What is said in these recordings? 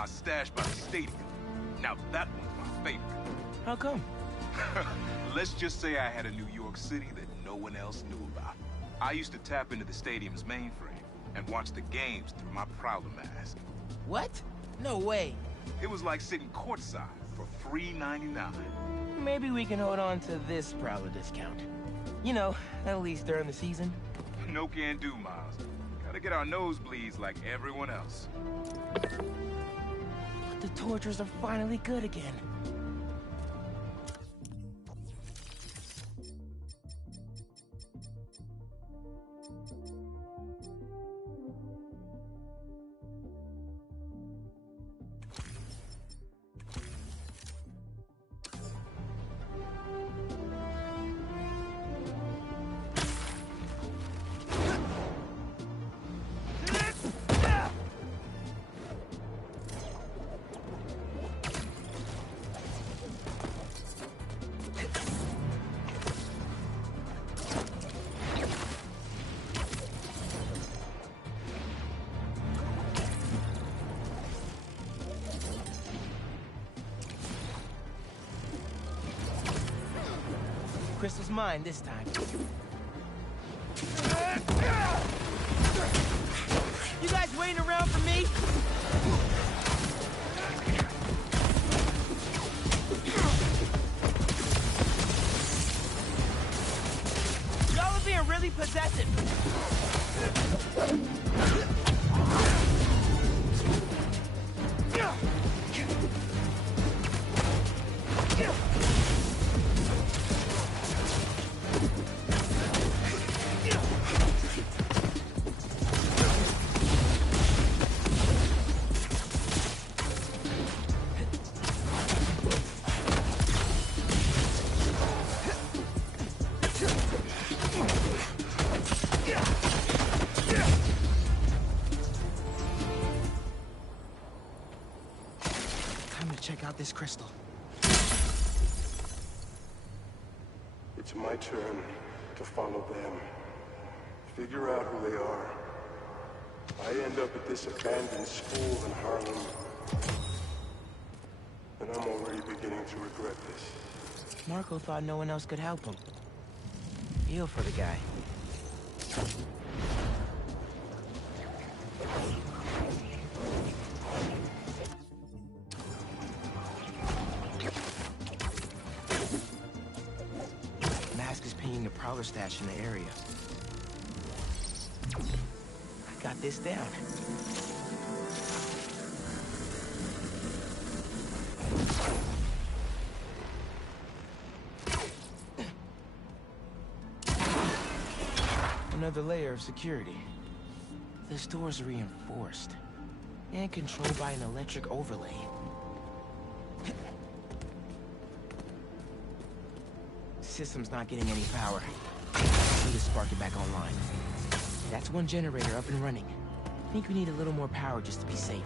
my stash by the stadium. Now that one's my favorite. How come? Let's just say I had a New York City that no one else knew about. I used to tap into the stadium's mainframe and watch the games through my Prowler mask. What? No way. It was like sitting courtside for free $99. Maybe we can hold on to this Prowler discount. You know, at least during the season. No can do, Miles. Gotta get our nosebleeds like everyone else. But the tortures are finally good again. Crystal's mine this time. You guys waiting around for me? Y'all are being really possessive. Check out this crystal. It's my turn to follow them. Figure out who they are. I end up at this abandoned school in Harlem. And I'm already beginning to regret this. Marco thought no one else could help him. Feel for the guy. The Prowler stash in the area. I got this down. Another layer of security. This door's reinforced and controlled by an electric overlay. System's not getting any power. Need to spark it back online. That's one generator up and running. I think we need a little more power just to be safe.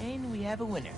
And we have a winner.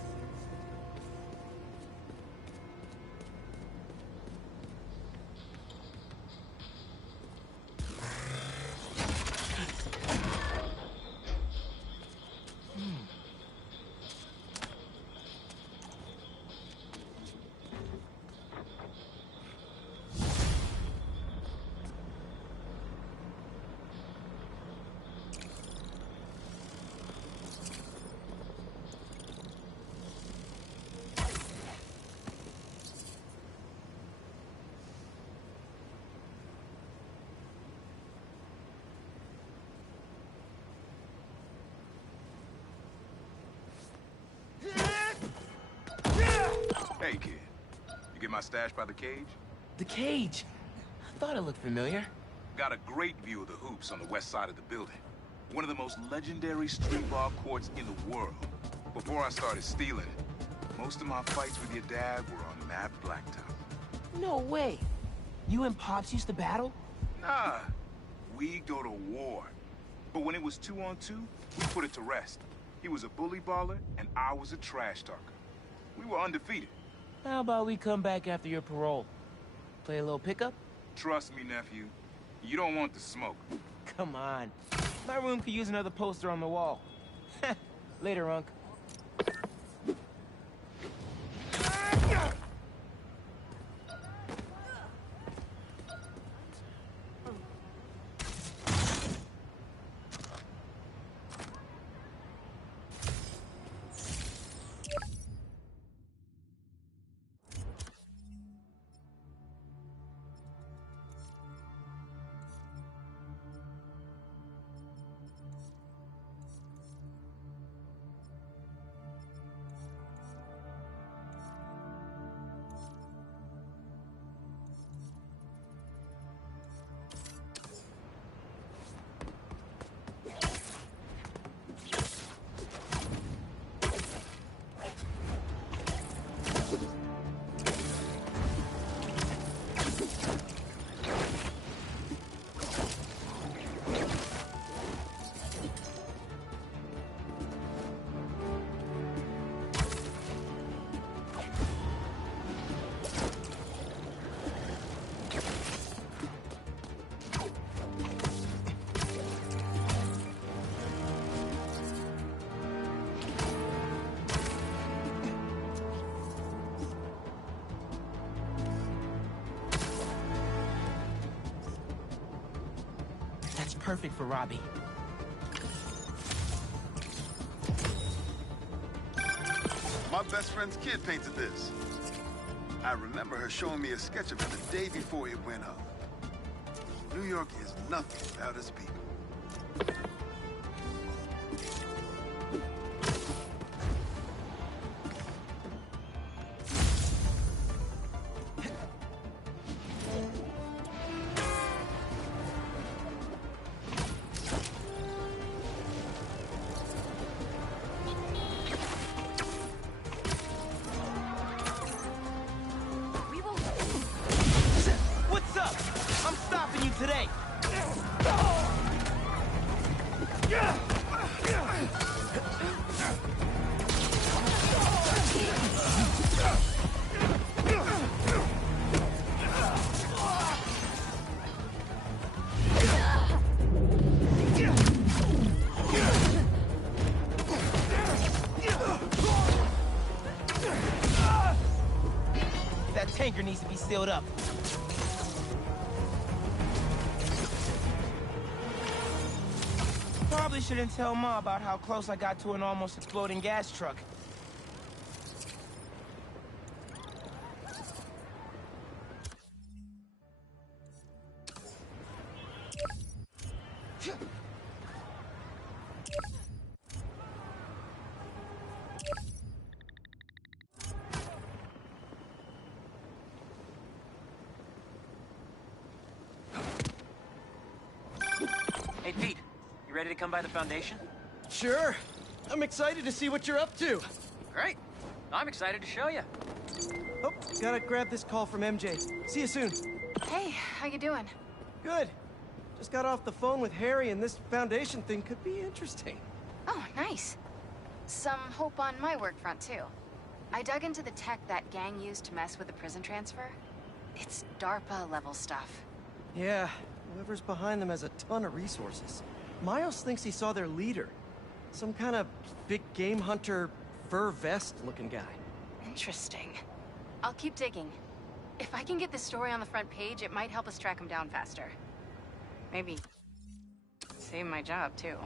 Hey, kid. You get my stash by the cage? The cage! I thought it looked familiar. Got a great view of the hoops on the west side of the building. One of the most legendary street ball courts in the world. Before I started stealing, most of my fights with your dad were on that blacktop. No way! You and Pops used to battle? Nah, we go to war. But when it was 2-on-2, we put it to rest. He was a bully baller, and I was a trash talker. We were undefeated. How about we come back after your parole? Play a little pickup? Trust me, nephew. You don't want the smoke. Come on. My room could use another poster on the wall. Later, Unc. That's perfect for Robbie. My best friend's kid painted this. I remember her showing me a sketch of it the day before it went up. New York is nothing without its people. What's up? I'm stopping you today. That tanker needs to be sealed up. Probably shouldn't tell Ma about how close I got to an almost exploding gas truck. Hey, Pete. You ready to come by the Foundation? Sure. I'm excited to see what you're up to. Great. I'm excited to show you. Oh, gotta grab this call from MJ. See you soon. Hey, how you doing? Good. Just got off the phone with Harry, and this Foundation thing could be interesting. Oh, nice. Some hope on my work front, too. I dug into the tech that gang used to mess with the prison transfer. It's DARPA-level stuff. Yeah, whoever's behind them has a ton of resources. Miles thinks he saw their leader. Some kind of big game hunter, fur vest-looking guy. Interesting. I'll keep digging. If I can get this story on the front page, it might help us track him down faster. Maybe save my job, too.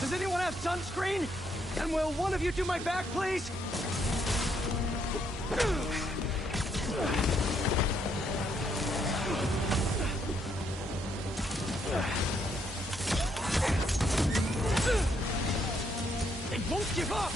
Does anyone have sunscreen? And will one of you do my back, please? They won't give up!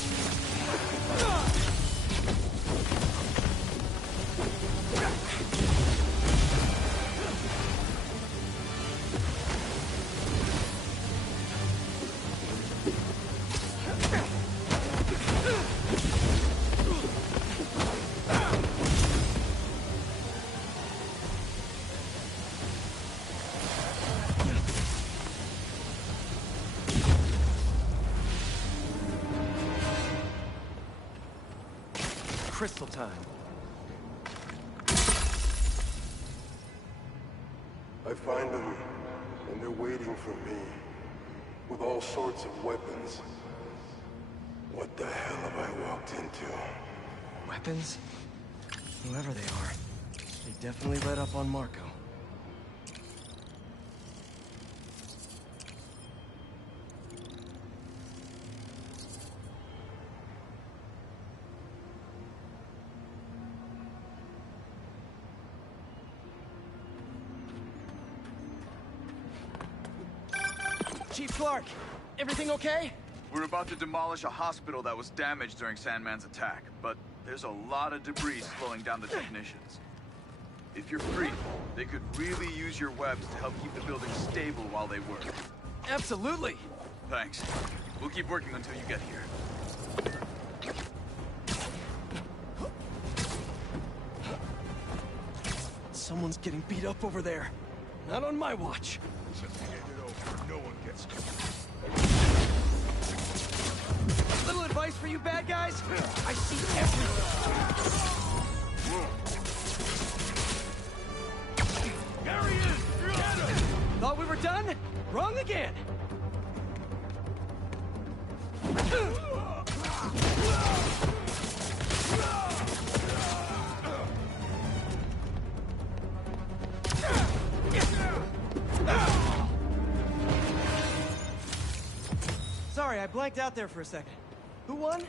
crystal time. I find them, and they're waiting for me, with all sorts of weapons. What the hell have I walked into? Weapons? Whoever they are, they definitely let up on Marco. Chief Clark, everything okay? We're about to demolish a hospital that was damaged during Sandman's attack, but there's a lot of debris slowing down the technicians. If you're free, they could really use your webs to help keep the building stable while they work. Absolutely! Thanks. We'll keep working until you get here. Someone's getting beat up over there. Not on my watch. No one gets Little advice for you bad guys? I see everything. There he is! Get him! Thought we were done? Wrong again! Sorry, I blanked out there for a second. Who won?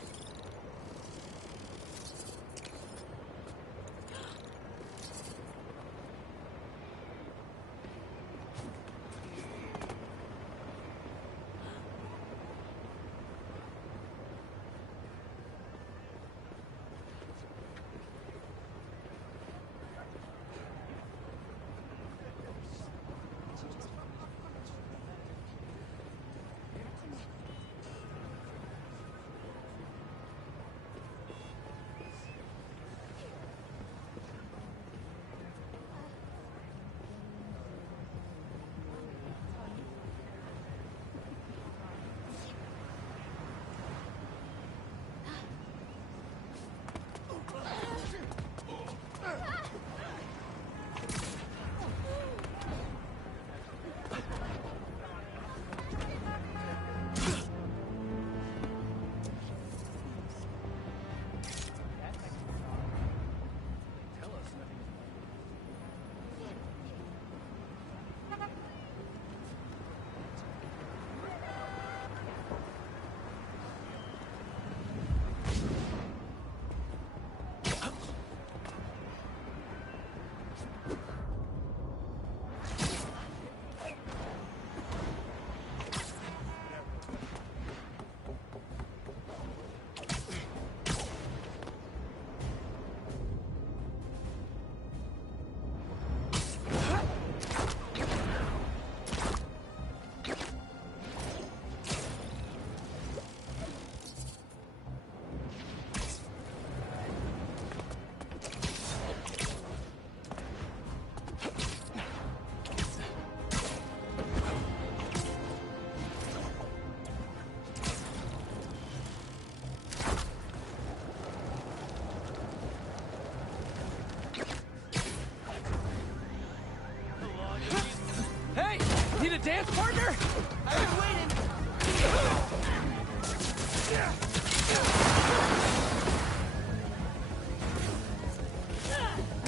Need a dance partner? I've been waiting.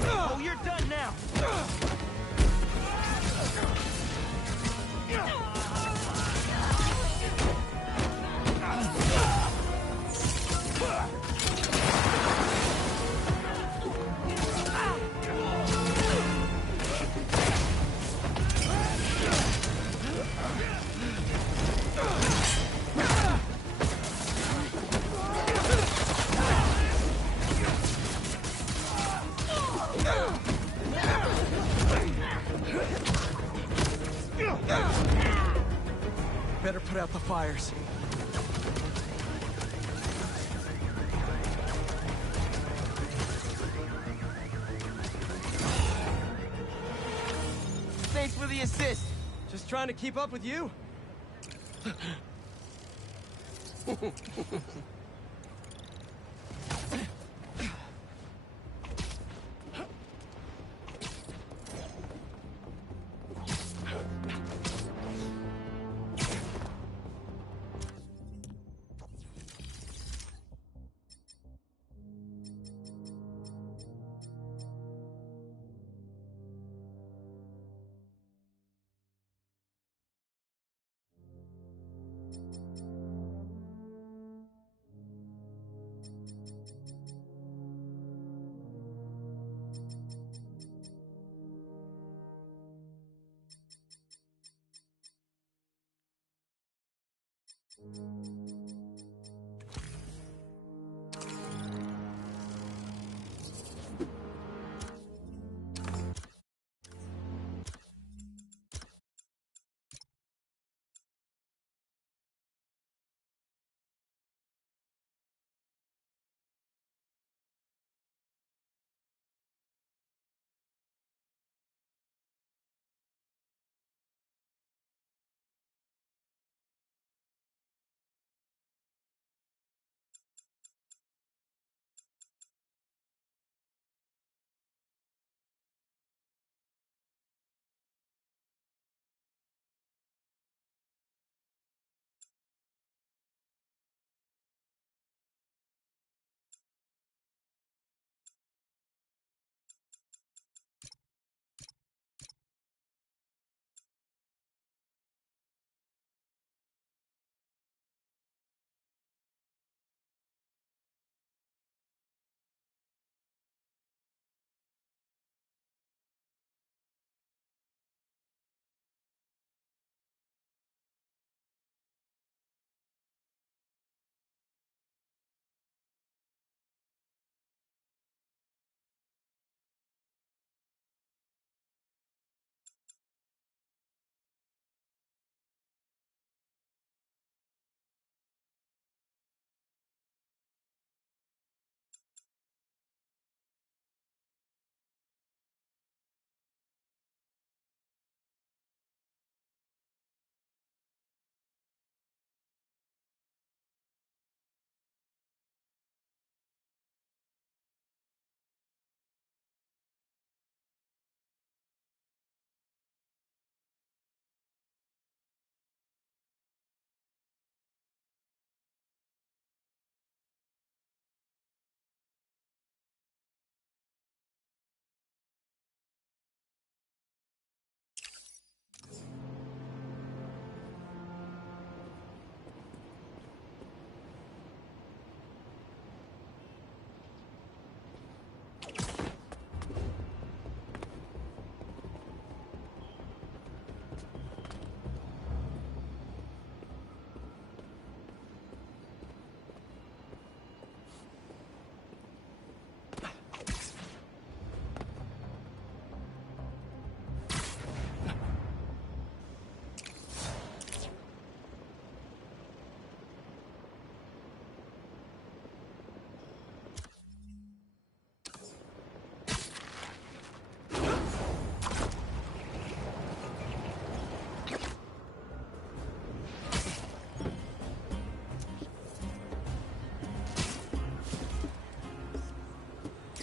Oh, you're done now. Better put out the fires. Thanks for the assist. Just trying to keep up with you.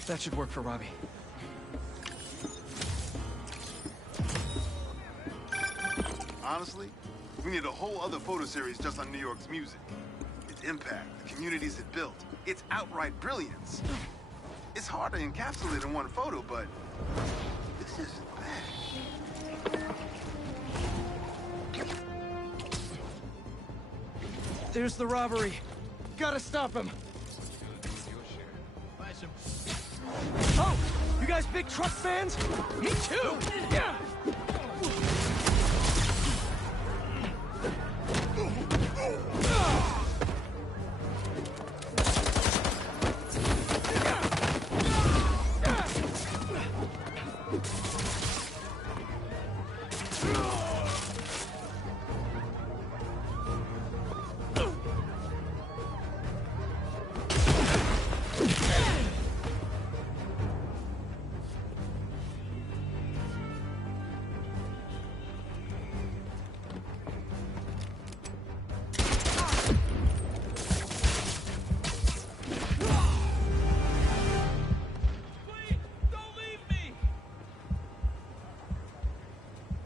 That should work for Robbie. Honestly, we need a whole other photo series just on New York's music. Its impact, the communities it built, its outright brilliance. It's hard to encapsulate in one photo, but this isn't bad. There's the robbery. Gotta stop him. Oh! You guys big truck fans? Me too! Yeah!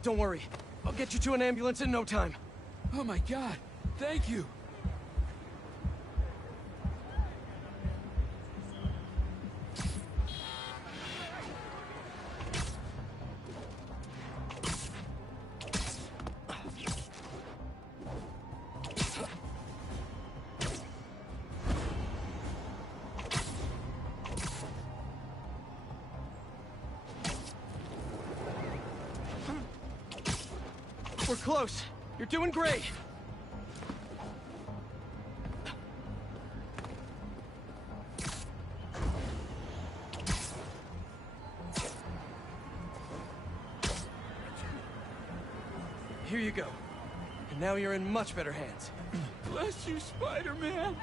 Don't worry. I'll get you to an ambulance in no time. Oh my God, thank you. We're close. You're doing great. Here you go. And now you're in much better hands. Bless you, Spider-Man.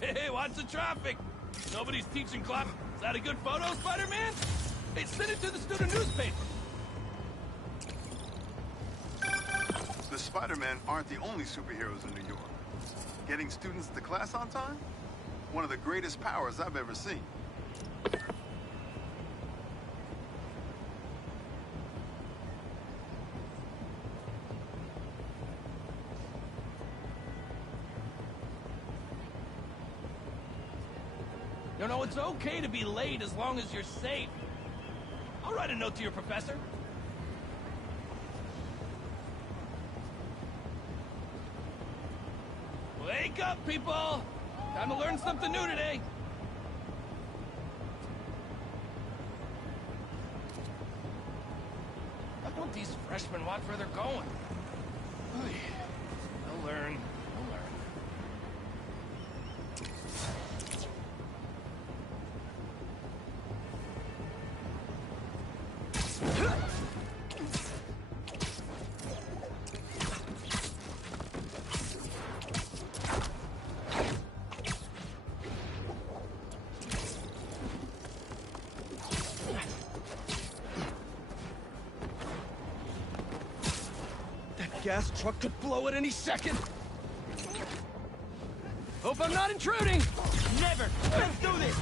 Hey, watch the traffic. Nobody's teaching class. Is that a good photo, Spider-Man? Hey, send it to the student newspaper. The Spider-Men aren't the only superheroes in New York. Getting students to class on time? One of the greatest powers I've ever seen. No, it's okay to be late as long as you're safe. I'll write a note to your professor. Wake up, people! Time to learn something new today. Why don't these freshmen watch where they're going? They'll learn. They'll learn. gas truck could blow at any second. Hope I'm not intruding! Never! Let's do this!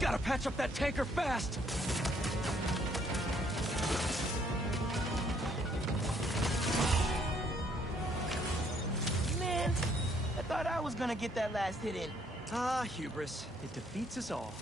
Gotta patch up that tanker fast! Man, I thought I was gonna get that last hit in. Ah, hubris. It defeats us all.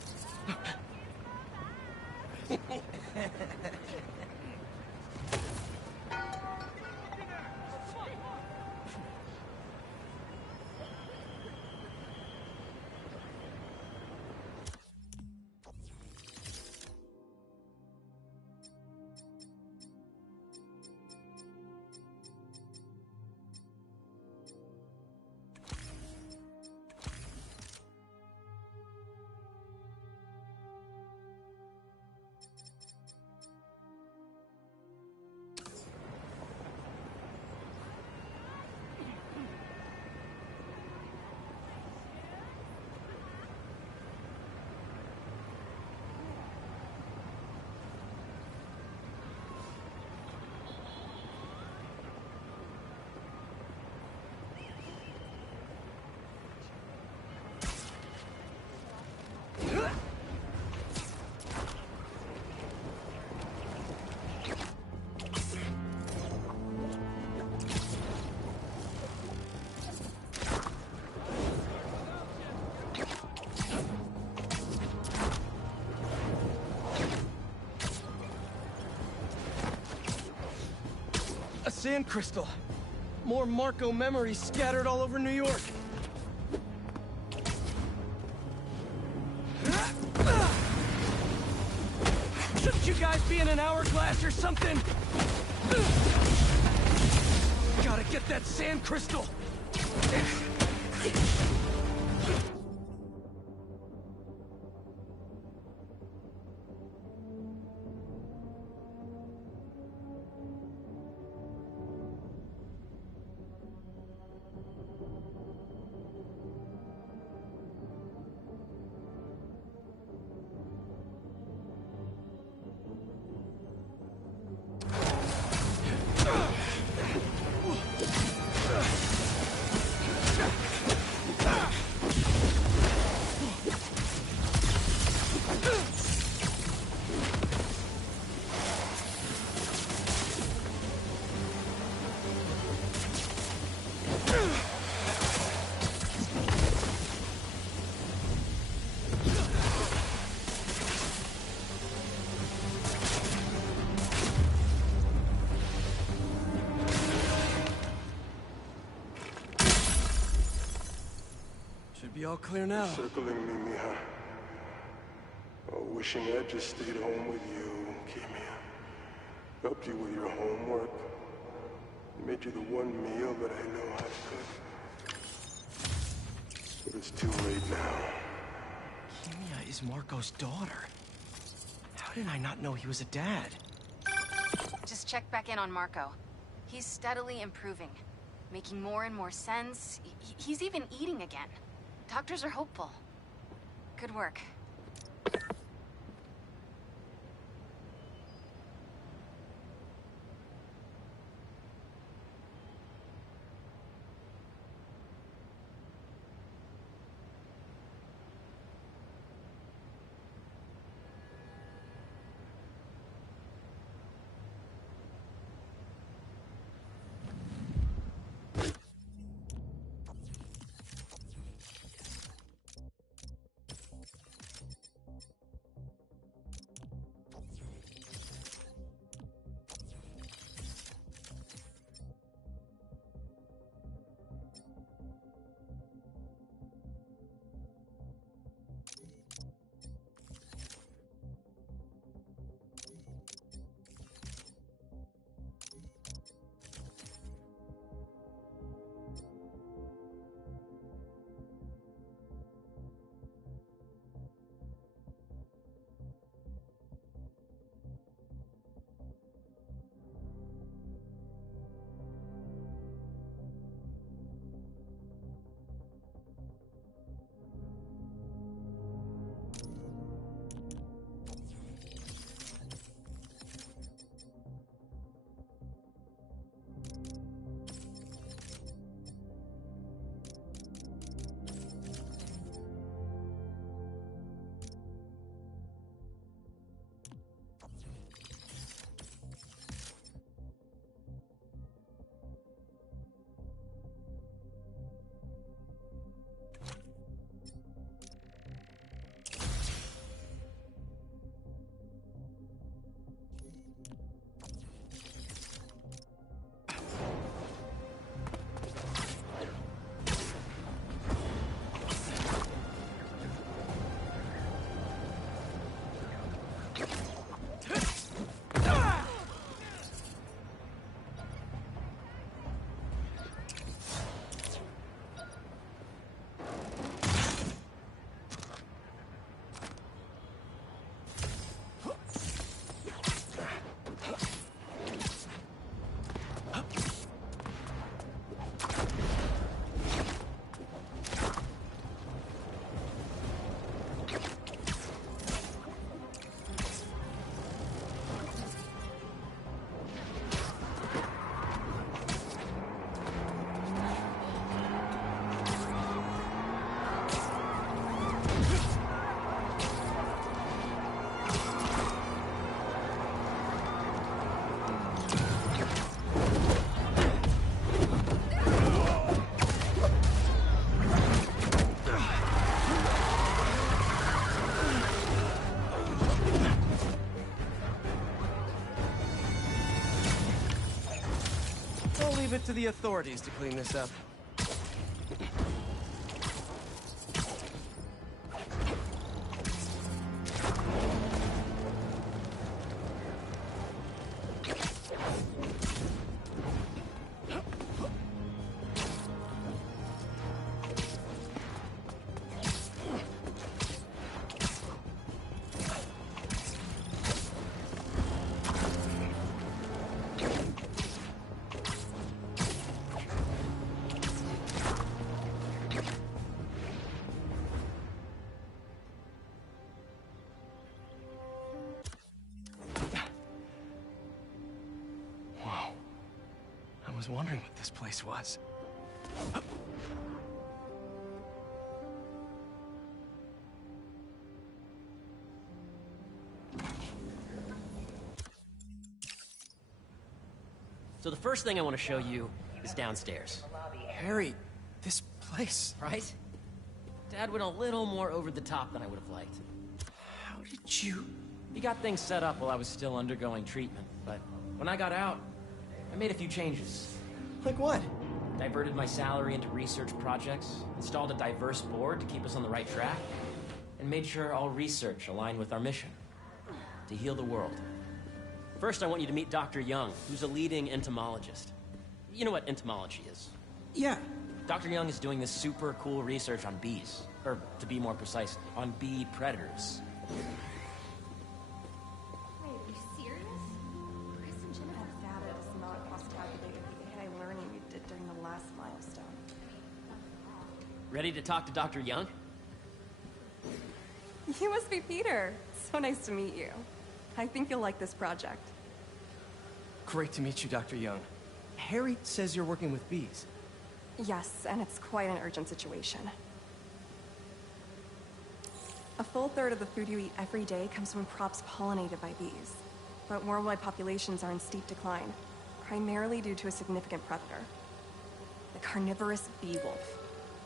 A sand crystal. More Marco memories scattered all over New York. Shouldn't you guys be in an hourglass or something? Gotta get that sand crystal. Be all clear now. Circling me, Mija. Oh, wishing I'd just stayed home with you, Kimia. Helped you with your homework. Made you the one meal that I know how to cook. But it's too late now. Kimia is Marco's daughter. How did I not know he was a dad? Just check back in on Marco. He's steadily improving, making more and more sense. He's even eating again. Doctors are hopeful. Good work. it to the authorities to clean this up. I was wondering what this place was. So the first thing I want to show you is downstairs. Harry, this place... Right? Dad went a little more over the top than I would have liked. How did you... He got things set up while I was still undergoing treatment, but when I got out, I made a few changes. Like what? Diverted my salary into research projects, installed a diverse board to keep us on the right track, and made sure all research aligned with our mission, to heal the world. First, I want you to meet Dr. Young, who's a leading entomologist. You know what entomology is? Yeah. Dr. Young is doing this super cool research on bees, or to be more precise, on bee predators. Wait, are you serious? Chris and Jim had data does not cross-tabulated the AI learning we did during the last milestone. Ready to talk to Dr. Young? You must be Peter. So nice to meet you. I think you'll like this project. Great to meet you, Dr. Young. Harry says you're working with bees. Yes, and it's quite an urgent situation. A full third of the food you eat every day comes from crops pollinated by bees. But worldwide populations are in steep decline, primarily due to a significant predator, the carnivorous bee wolf.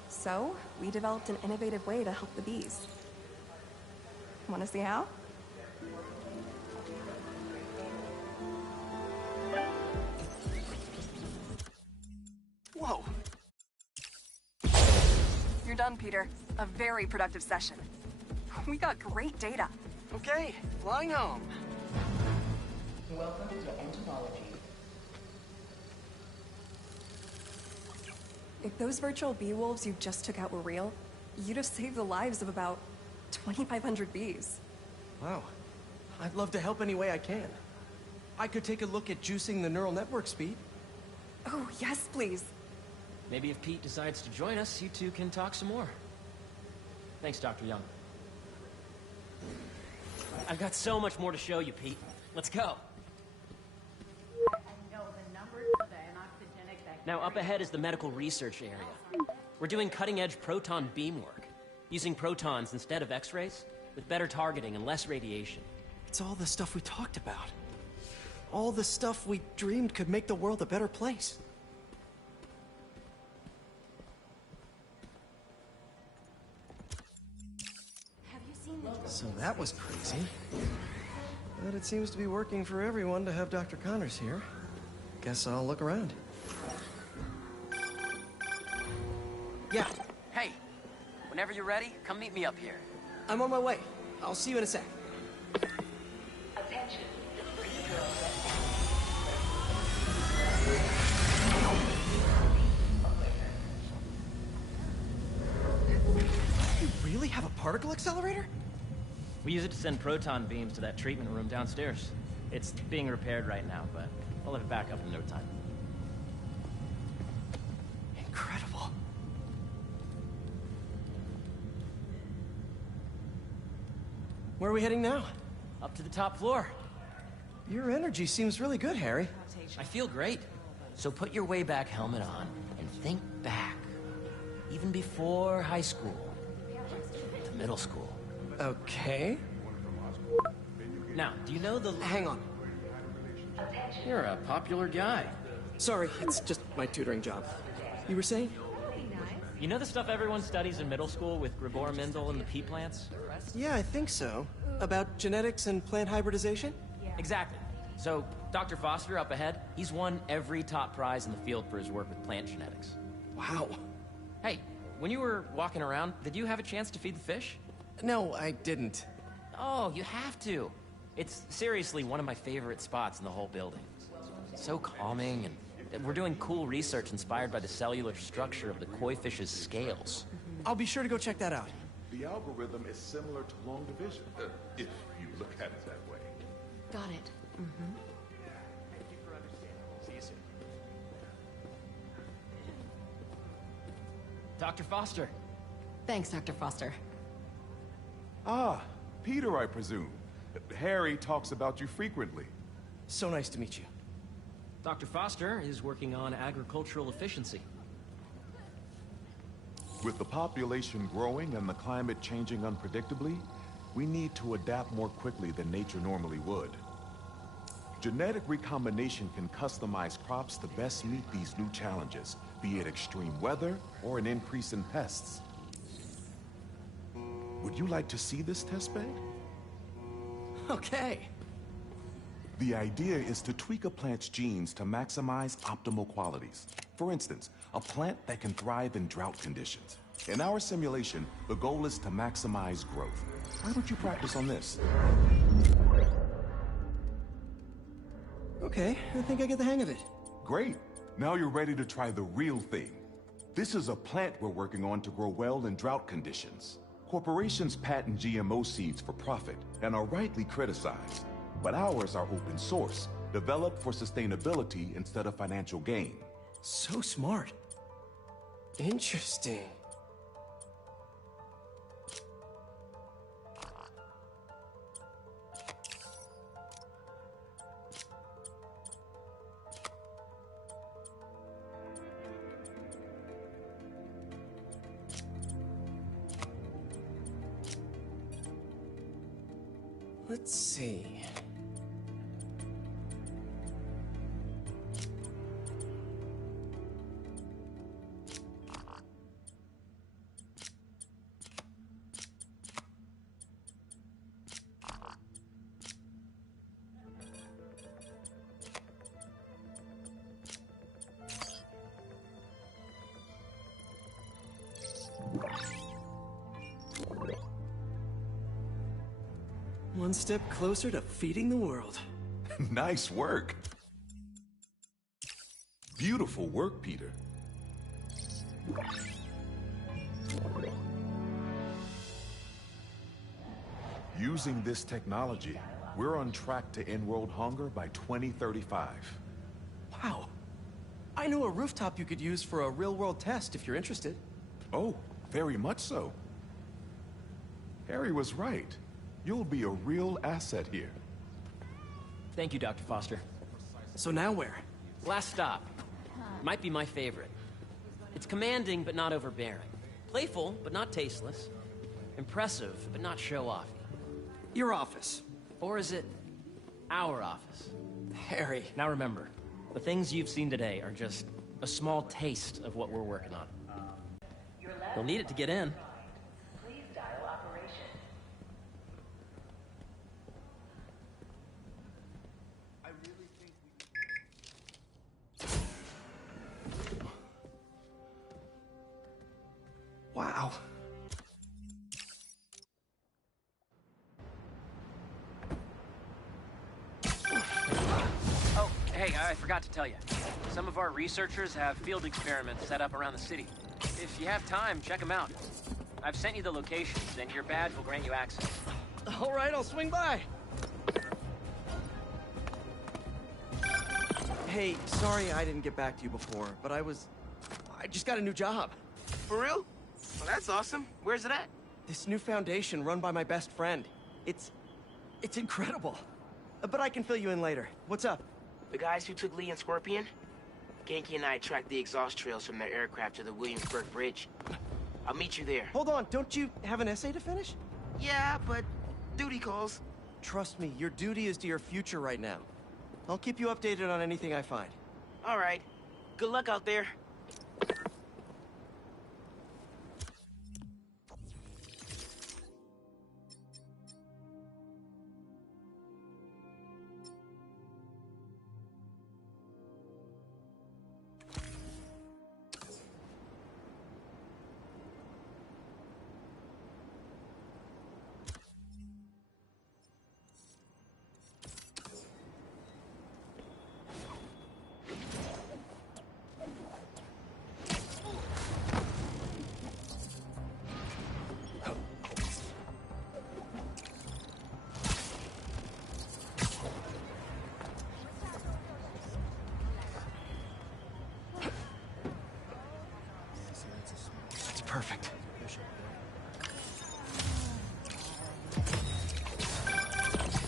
So, we developed an innovative way to help the bees. Want to see how? Whoa! You're done, Peter. A very productive session. We got great data. Okay, flying home. Welcome to entomology. If those virtual bee wolves you just took out were real, you'd have saved the lives of about 2,500 bees. Wow. I'd love to help any way I can. I could take a look at juicing the neural network speed. Oh, yes, please. Maybe if Pete decides to join us, you two can talk some more. Thanks, Dr. Young. I've got so much more to show you, Pete. Let's go. Now, up ahead is the medical research area. We're doing cutting-edge proton beam work, using protons instead of X-rays, with better targeting and less radiation. It's all the stuff we talked about. All the stuff we dreamed could make the world a better place. So that was crazy. But it seems to be working for everyone to have Dr. Connors here. Guess I'll look around. Yeah. Hey, whenever you're ready, come meet me up here. I'm on my way. I'll see you in a sec. Attention. You really have a particle accelerator? We use it to send proton beams to that treatment room downstairs. It's being repaired right now, but I'll have it back up in no time. Incredible. Where are we heading now? Up to the top floor. Your energy seems really good, Harry. I feel great. So put your Wayback helmet on and think back. Even before high school. To middle school. Okay. Now, do you know the... Hang on. You're a popular guy. Sorry, it's just my tutoring job. You were saying? You know the stuff everyone studies in middle school with Gregor Mendel and the pea plants? Yeah, I think so. About genetics and plant hybridization? Exactly. So, Dr. Foster up ahead, he's won every top prize in the field for his work with plant genetics. Wow. Hey, when you were walking around, did you have a chance to feed the fish? No, I didn't. Oh, you have to. It's seriously one of my favorite spots in the whole building. So calming, and we're doing cool research inspired by the cellular structure of the koi fish's scales. I'll be sure to go check that out. The algorithm is similar to long division, if you look at it that way. Got it. Mm-hmm. Thank you for understanding. See you soon. Dr. Foster. Thanks, Dr. Foster. Ah, Peter, I presume. Harry talks about you frequently. So nice to meet you. Dr. Foster is working on agricultural efficiency. With the population growing and the climate changing unpredictably, we need to adapt more quickly than nature normally would. Genetic recombination can customize crops to best meet these new challenges, be it extreme weather or an increase in pests. Would you like to see this testbed? Okay. The idea is to tweak a plant's genes to maximize optimal qualities. For instance, a plant that can thrive in drought conditions. In our simulation, the goal is to maximize growth. Why don't you practice on this? Okay, I think I get the hang of it. Great. Now you're ready to try the real thing. This is a plant we're working on to grow well in drought conditions. Corporations patent GMO seeds for profit and are rightly criticized. But ours are open source, developed for sustainability instead of financial gain. So smart. Interesting. Let's see. One step closer to feeding the world. Nice work. Beautiful work, Peter. Using this technology, we're on track to end world hunger by 2035. Wow. I know a rooftop you could use for a real-world test if you're interested. Oh, very much so. Harry was right. You'll be a real asset here. Thank you, Dr. Foster. So now where? Last stop. Might be my favorite. It's commanding, but not overbearing. Playful, but not tasteless. Impressive, but not show-offy. Your office. Or is it our office? Harry. Now remember, the things you've seen today are just a small taste of what we're working on. You'll need it to get in. Please dial operation. I really think Wow. Oh, hey, I forgot to tell you. Some of our researchers have field experiments set up around the city. If you have time, check them out. I've sent you the locations, and your badge will grant you access. All right, I'll swing by. Hey, sorry I didn't get back to you before, but I just got a new job. For real? Well, that's awesome. Where's it at? This new foundation run by my best friend. It's incredible. But I can fill you in later. What's up? The guys who took Lee and Scorpion? Ganke and I tracked the exhaust trails from their aircraft to the Williamsburg Bridge. I'll meet you there. Hold on, don't you have an essay to finish? Yeah, but duty calls. Trust me, your duty is to your future right now. I'll keep you updated on anything I find. All right. Good luck out there. Perfect.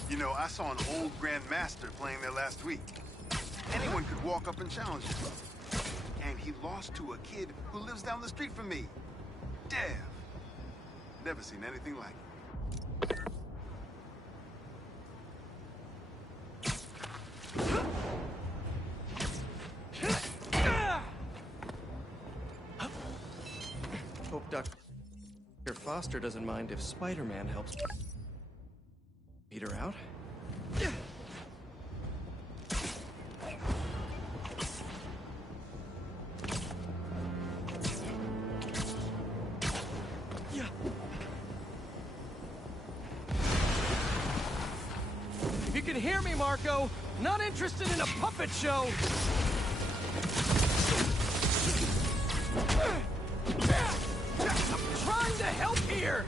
You know, I saw an old Grand Master playing there last week. Anyone could walk up and challenge him. And he lost to a kid who lives down the street from me. Dev. Never seen anything like it. Hope Dr. Foster doesn't mind if Spider-Man helps Peter out. If you can hear me, Marco, not interested in a puppet show. I'm trying to help here.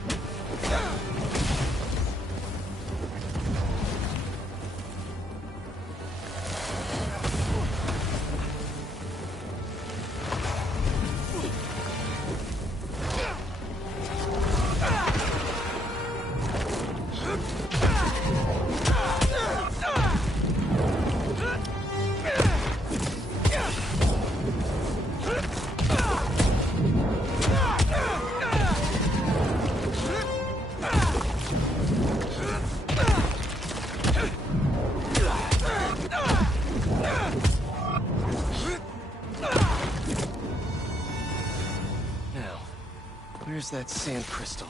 Where's that sand crystal?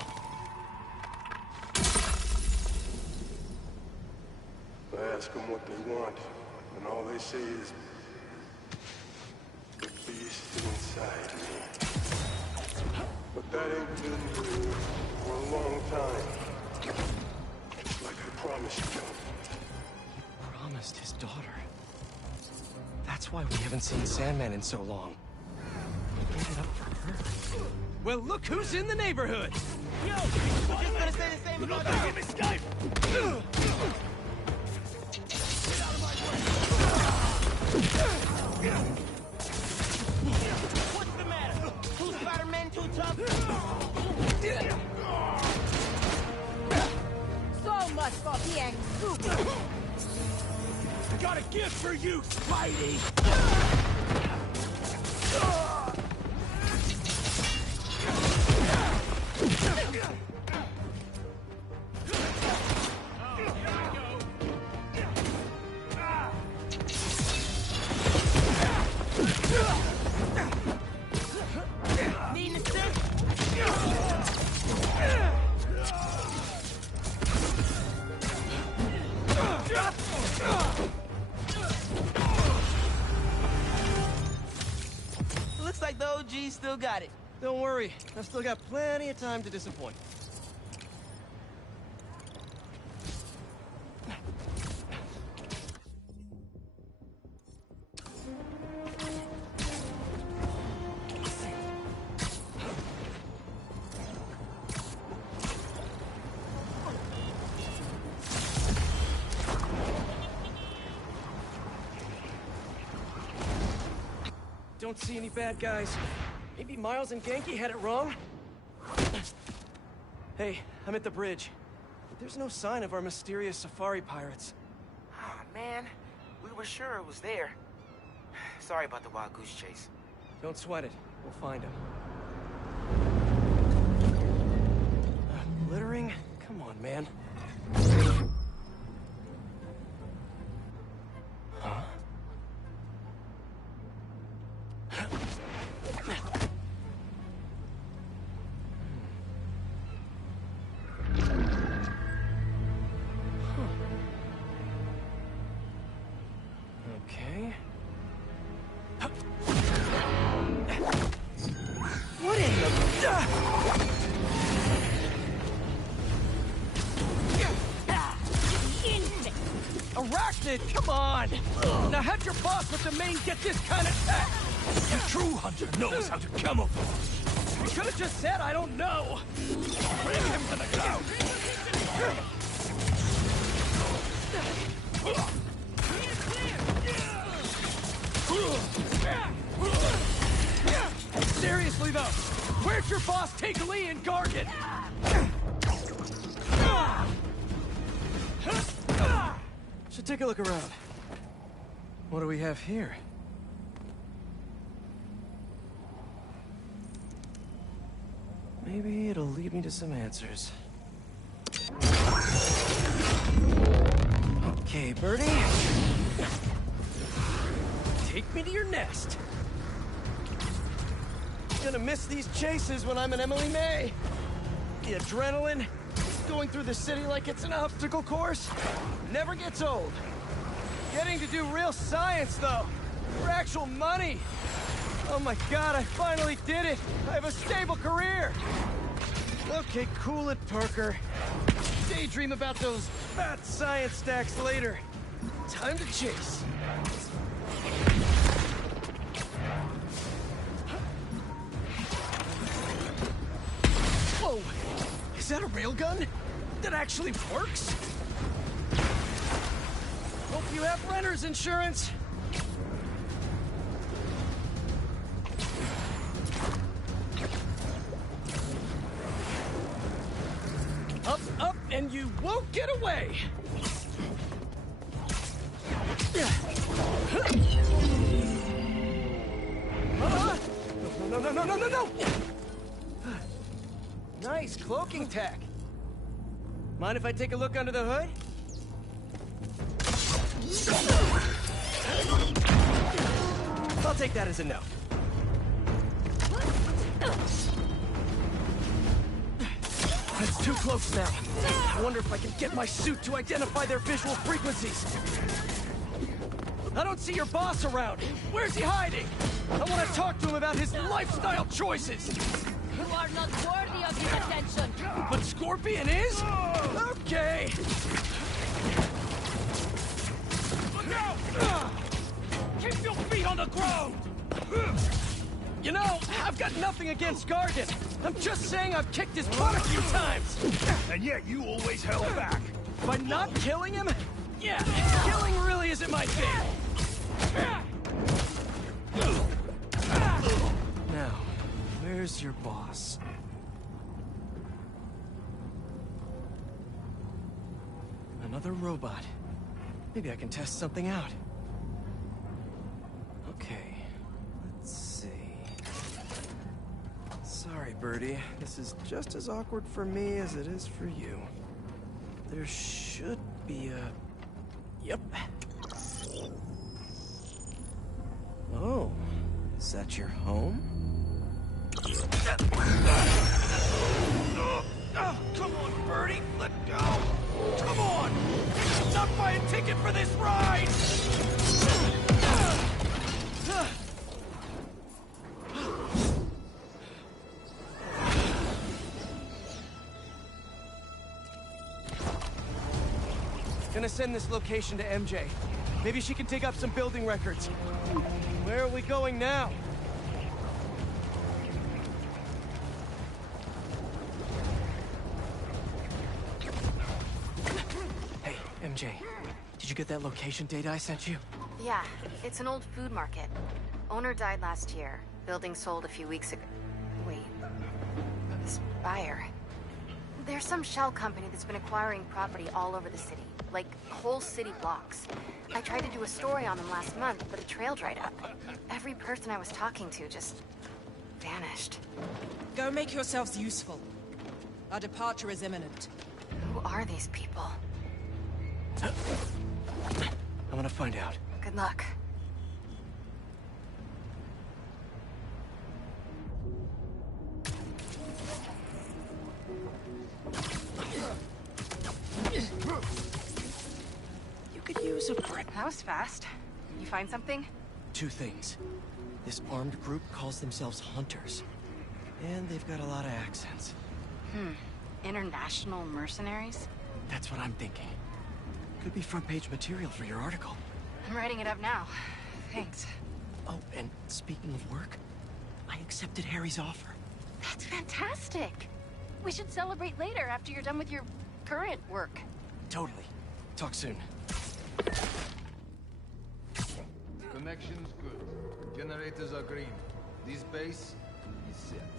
I ask them what they want, and all they say is, the beast inside me. But that ain't been new for a long time. Like I promised you. Promised his daughter. That's why we haven't seen Sandman in so long. He gave it up for her. Well, look who's in the neighborhood! Yo, we're just gonna say the same about you. Give me Skype! What's the matter? Two Spider-Men too tough? So much for being stupid. I got a gift for you, Spidey! Needing assist? Looks like the OG still got it. Don't worry, I've still got plenty of time to disappoint. Don't see any bad guys. Maybe Miles and Genki had it wrong? Hey, I'm at the bridge. There's no sign of our mysterious safari pirates. Oh, man. We were sure it was there. Sorry about the wild goose chase. Don't sweat it. We'll find him. Littering? Come on, man. Huh? Okay. What in the... Arachnid, come on! Now have your boss with the main get this kind of tech! The true hunter knows how to camouflage. You could have just said I don't know! Bring him to the ground! Seriously though, where'd your boss lost Take Lee and Gargan! Should take a look around. What do we have here? Maybe it'll lead me to some answers. Okay, Birdie. Take me to your nest. Gonna miss these chases when I'm an Emily May. The adrenaline, going through the city like it's an obstacle course, never gets old. Getting to do real science, though, for actual money. Oh my God, I finally did it! I have a stable career! Okay, cool it, Parker. Daydream about those fat science stacks later. Time to chase. Whoa! Is that a railgun? That actually works? Hope you have renter's insurance. Up, up, and you won't get away! No! Nice cloaking tech. Mind if I take a look under the hood? I'll take that as a no. That's two cloaks now. I wonder if I can get my suit to identify their visual frequencies. I don't see your boss around. Where's he hiding? I want to talk to him about his lifestyle choices. You are not worthy of his attention. But Scorpion is? Okay. Look out! Keep your feet on the ground! You know, I've got nothing against Gargan. I'm just saying I've kicked his butt a few times. And yet you always held back. By not killing him? Yeah, killing really isn't my thing. Now, where's your boss? Another robot. Maybe I can test something out. Okay, let's see. Sorry, Birdie. This is just as awkward for me as it is for you. There should be a... Yep. Oh, is that your home? Oh, come on, Birdie, let go! Come on! Not buy a ticket for this ride! Gonna send this location to MJ. Maybe she can dig up some building records. Where are we going now? Hey, MJ. Did you get that location data I sent you? Yeah, it's an old food market. Owner died last year. Building sold a few weeks ago. Wait. This buyer. There's some shell company that's been acquiring property all over the city. Like, whole city blocks. I tried to do a story on them last month, but the trail dried up. Every person I was talking to just... vanished. Go make yourselves useful. Our departure is imminent. Who are these people? I'm gonna find out. Good luck. You could use a break. That was fast. You find something? Two things. This armed group calls themselves Hunters. And they've got a lot of accents. International mercenaries? That's what I'm thinking. Could be front-page material for your article. I'm writing it up now. Thanks. Oh, and speaking of work, I accepted Harry's offer. That's fantastic. We should celebrate later after you're done with your current work. Totally. Talk soon. Connection's good. Generators are green. This base is set.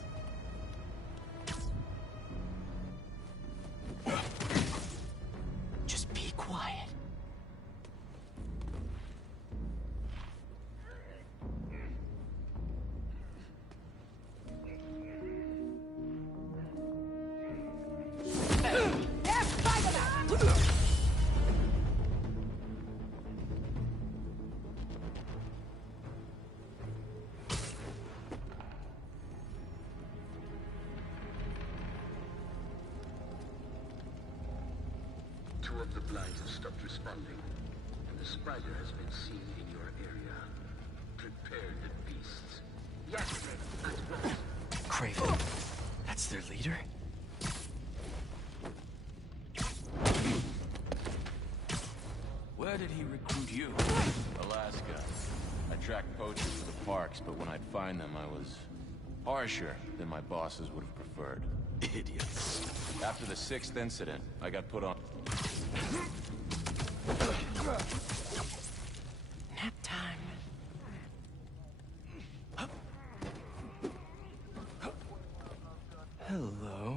2 of the blinds have stopped responding, and the spider has been seen in your area. Prepare the beasts. Yes, at once. Kraven. That's their leader? Where did he recruit you? Alaska. I tracked poachers to the parks, but when I'd find them, I was harsher than my bosses would have preferred. Idiots. After the 6th incident, I got put on... Nap time. Hello?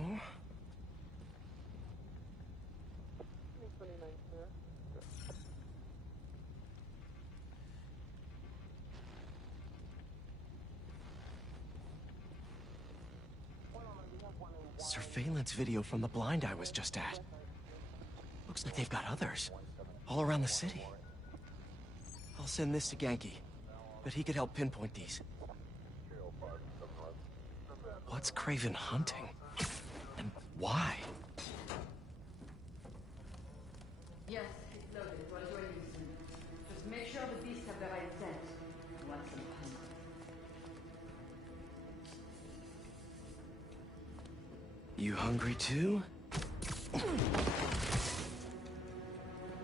Surveillance video from the blind I was just at. Looks like they've got others. All around the city. I'll send this to Genki. But he could help pinpoint these. What's Kraven hunting? And why? Yes, it's loaded. What is your reason? Just make sure the beasts have the right scent. Want some punk. You hungry too?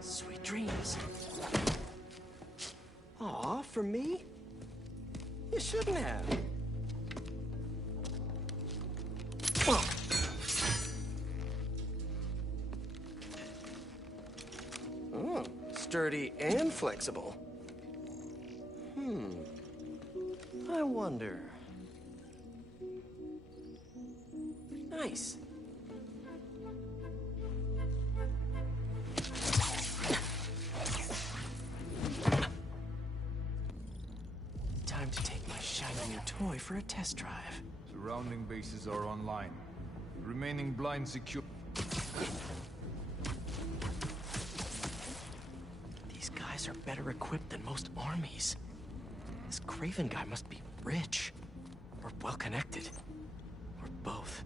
Sweet dreams. Aw, for me? You shouldn't have. Oh, sturdy and flexible. I wonder. Nice. Time to take my shiny new toy for a test drive. Surrounding bases are online. Remaining blind secure. These guys are better equipped than most armies. This Kraven guy must be rich. Or well-connected. Or both.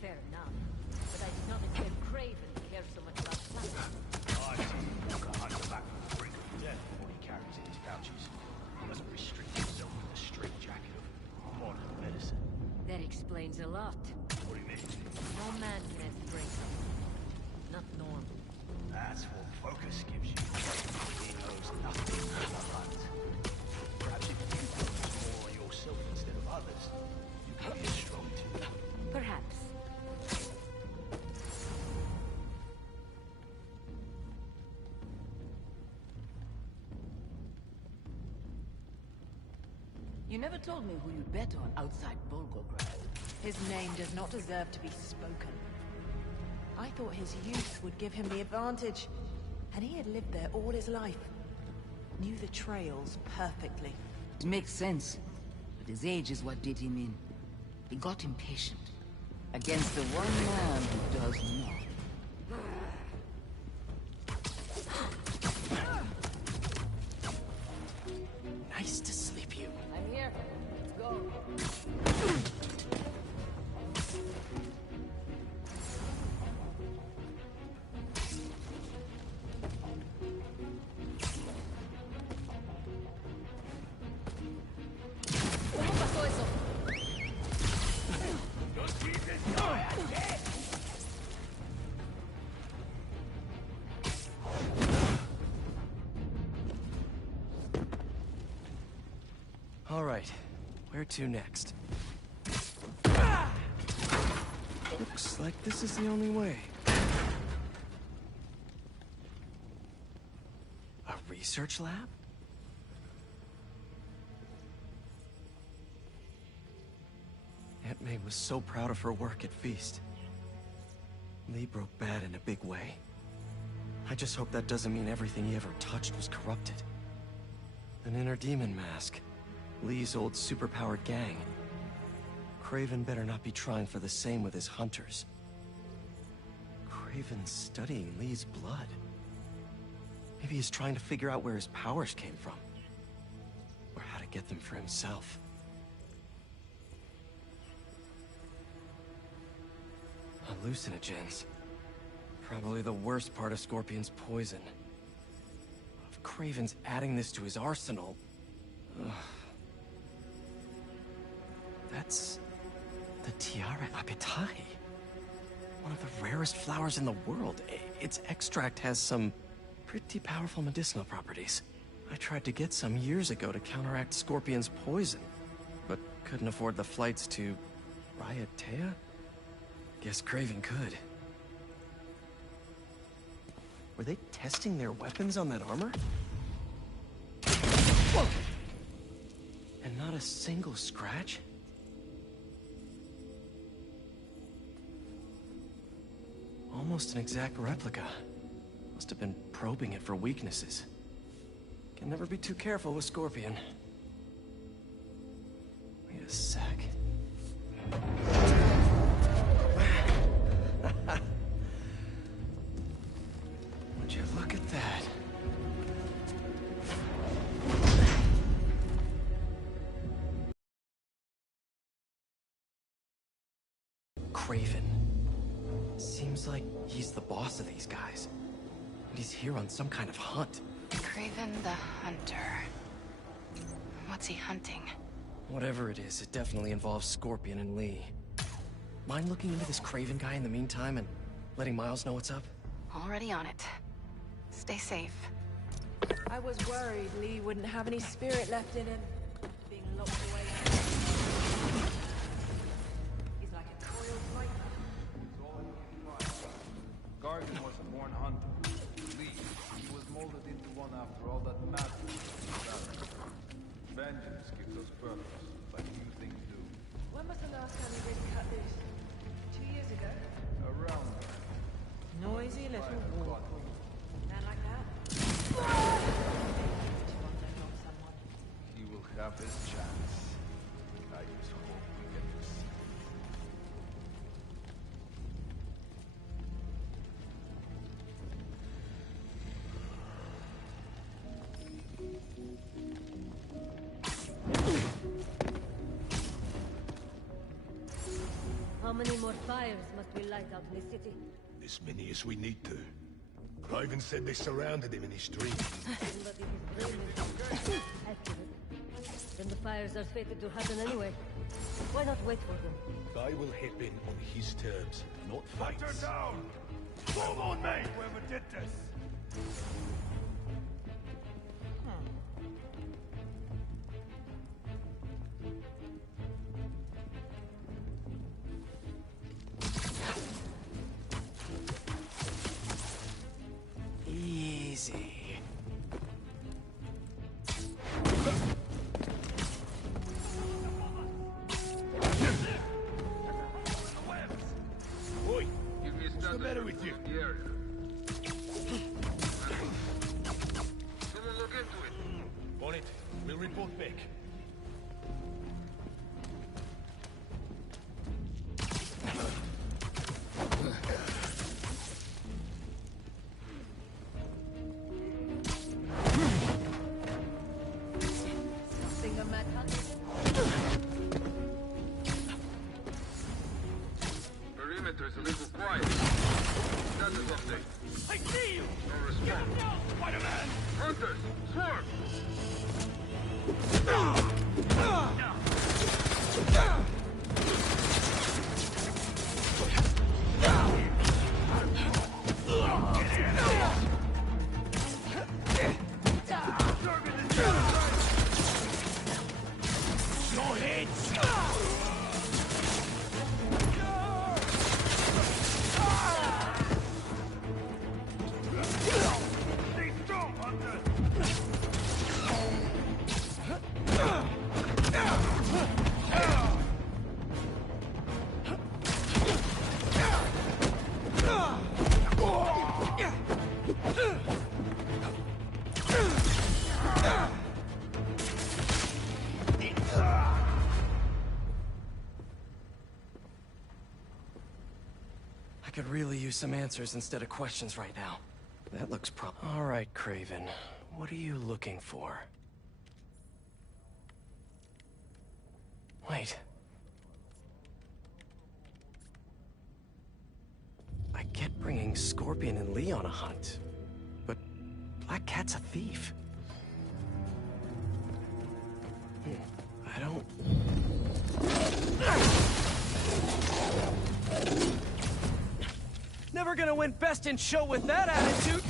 Fair enough. But I did not expect Kraven to care so much about plastic. I see Walker hunts back from the brink of death with what he carries in his pouches. He doesn't restrict himself with a straitjacket of modern medicine. That explains a lot. What do you mean? No man can break them. Not normal. That's what focus gives you. He knows nothing about hunt. Perhaps if you focus more on yourself instead of others, you can be as strong too. Perhaps. You never told me who you bet on outside Volgograd. His name does not deserve to be spoken. I thought his youth would give him the advantage, and he had lived there all his life. Knew the trails perfectly. It makes sense, but his age is what did him in. He got impatient. Against the one man who does not. Nice to sleep you. I'm here. Let's go. ¿Cómo pasó eso? All right, where to next? Looks like this is the only way. A research lab? Aunt May was so proud of her work at Feast. Lee broke bad in a big way. I just hope that doesn't mean everything he ever touched was corrupted. An inner demon mask. Lee's old superpowered gang. Kraven better not be trying for the same with his hunters. Kraven's studying Lee's blood. Maybe he's trying to figure out where his powers came from. Or how to get them for himself. Hallucinogens. Probably the worst part of Scorpion's poison. If Kraven's adding this to his arsenal... Ugh. That's... the Tiara Apitai. One of the rarest flowers in the world. Its extract has some pretty powerful medicinal properties. I tried to get some years ago to counteract Scorpion's poison, but couldn't afford the flights to Raiatea? Guess Kraven could. Were they testing their weapons on that armor? Whoa! And not a single scratch? Almost an exact replica. Must have been probing it for weaknesses. Can never be too careful with Scorpion. Wait a sec. Would you look at that? Kraven. Seems like he's the boss of these guys. And he's here on some kind of hunt. Kraven the Hunter. What's he hunting? Whatever it is, it definitely involves Scorpion and Lee. Mind looking into this Kraven guy in the meantime and letting Miles know what's up? Already on it. Stay safe. I was worried Lee wouldn't have any spirit left in him. Being locked away. He's like a coiled viper. Gargan was a born hunter. Lee, he was molded into one after all that madness. Vengeance gives us purpose, like few things do. When was the last time you really cut loose? 2 years ago? Around there. Noisy little wolf. Man like that? He will have his chance. I just hope we get to see. How many more fires must we light out in the city? As many as we need to. Kraven said they surrounded him in his dreams. But if his brain is accurate, then the fires are fated to happen anyway. Why not wait for them? I will hit in on his terms, not fight. Hunter down! Move on, mate! Whoever did this! Easy. Oi! What's the matter with you? Someone look into it. On it. We'll report back. Singer Matt Hunt? Perimeter is a little quiet. Status update. I see you! No response. No, Spider-Man! Hunters, swarm! No hits! Stay strong, Hunter! could really use some answers instead of questions right now. That looks All right, Craven. What are you looking for? Wait. I get bringing Scorpion and Lee on a hunt, but Black Cat's a thief. I don't... Never gonna win Best in Show with that attitude!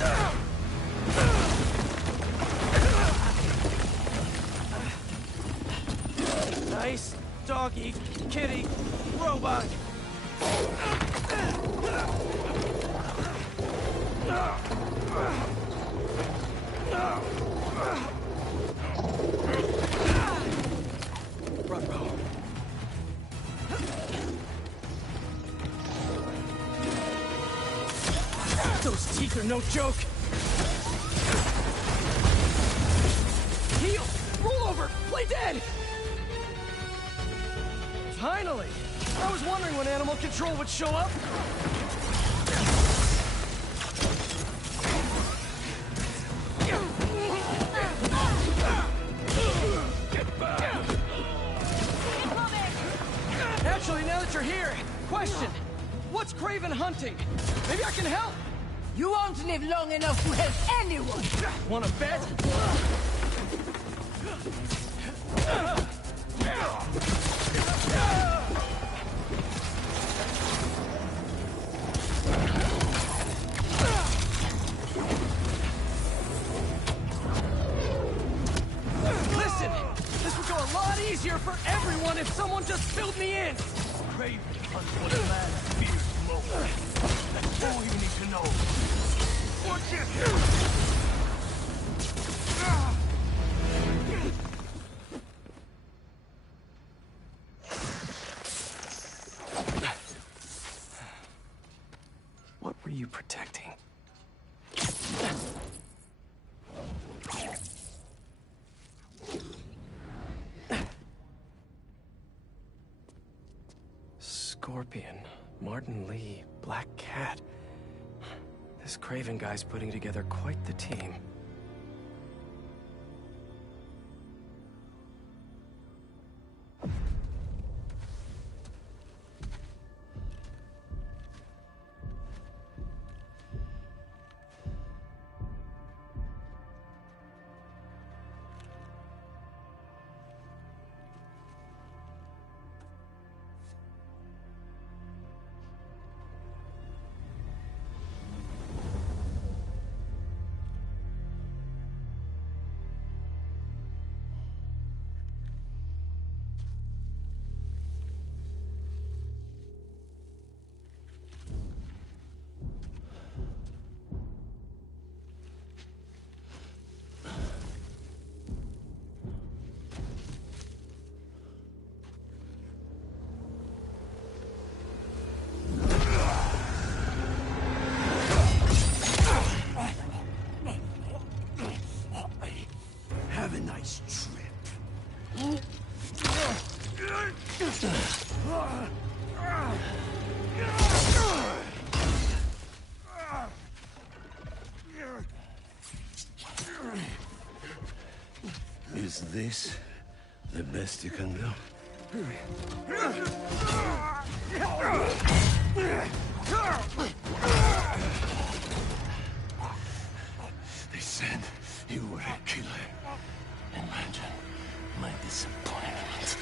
Nice doggy, kitty, robot! Ruh-roh. Those teeth are no joke! Heel! Roll over! Play dead! Finally! I was wondering when Animal Control would show up. Actually, now that you're here, question. What's Craven hunting? Maybe I can help. You won't live long enough to help anyone! Wanna bet? Listen! This would go a lot easier for everyone if someone just filled me in! Craven hunts what a man fears most. That's all you need to know. Watch it! What were you protecting? Scorpion, Martin Lee, Black Cat. This Craven guy's putting together quite the team. Have a nice trip. Is this the best you can do? They said you were a killer. Imagine my disappointment.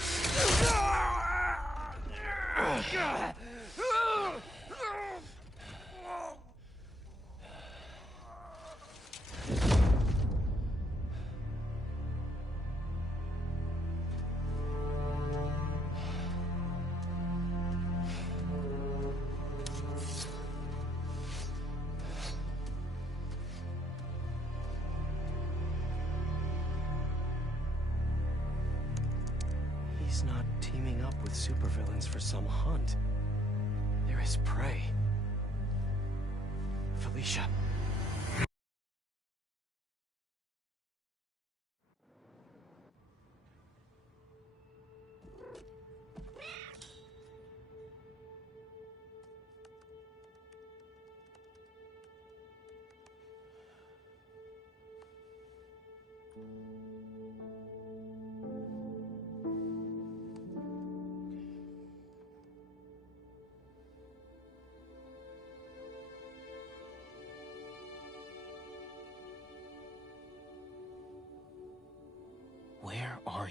He's not teaming up with supervillains for some hunt. They're his prey. Felicia.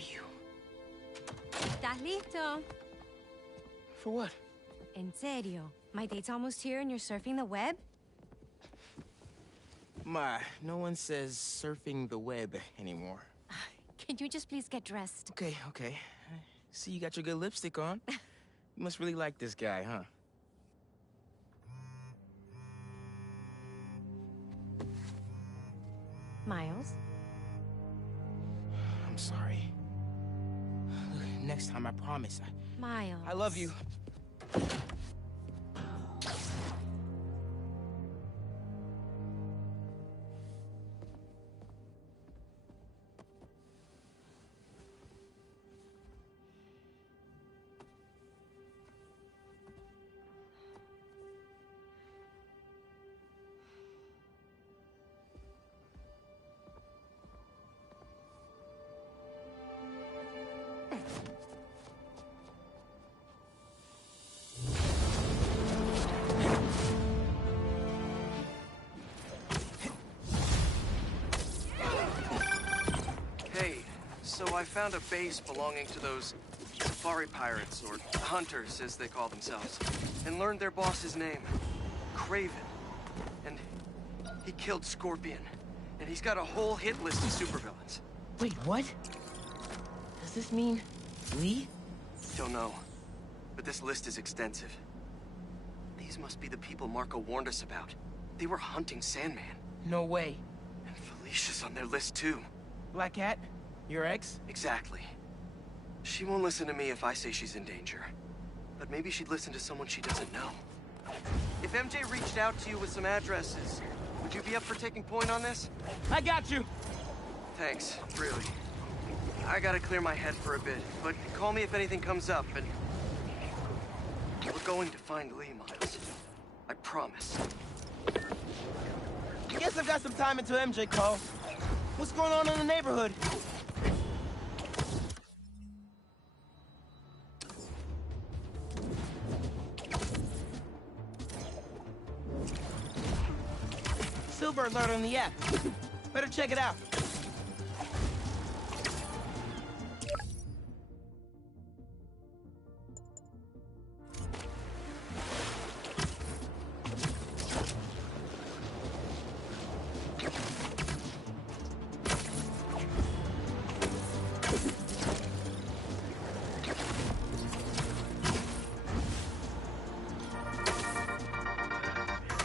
you? ¿Estás listo? For what? En serio. My date's almost here and you're surfing the web? No one says surfing the web anymore. Can you just please get dressed? Okay, okay. See, you got your good lipstick on. You must really like this guy, huh? Miles? I'm sorry. Look, next time, I promise. Miles. I love you. So I found a base belonging to those safari pirates, or hunters as they call themselves, and learned their boss's name, Kraven. And he killed Scorpion, and he's got a whole hit list of supervillains. Wait, what? Does this mean Lee? Don't know, but this list is extensive. These must be the people Marco warned us about. They were hunting Sandman. No way. And Felicia's on their list too. Black Cat? Your ex? Exactly. She won't listen to me if I say she's in danger. But maybe she'd listen to someone she doesn't know. If MJ reached out to you with some addresses, would you be up for taking point on this? I got you! Thanks, really. I gotta clear my head for a bit, but call me if anything comes up, and... we're going to find Lee, Miles. I promise. Guess I've got some time until MJ calls. What's going on in the neighborhood? Silver alert on the app. Better check it out.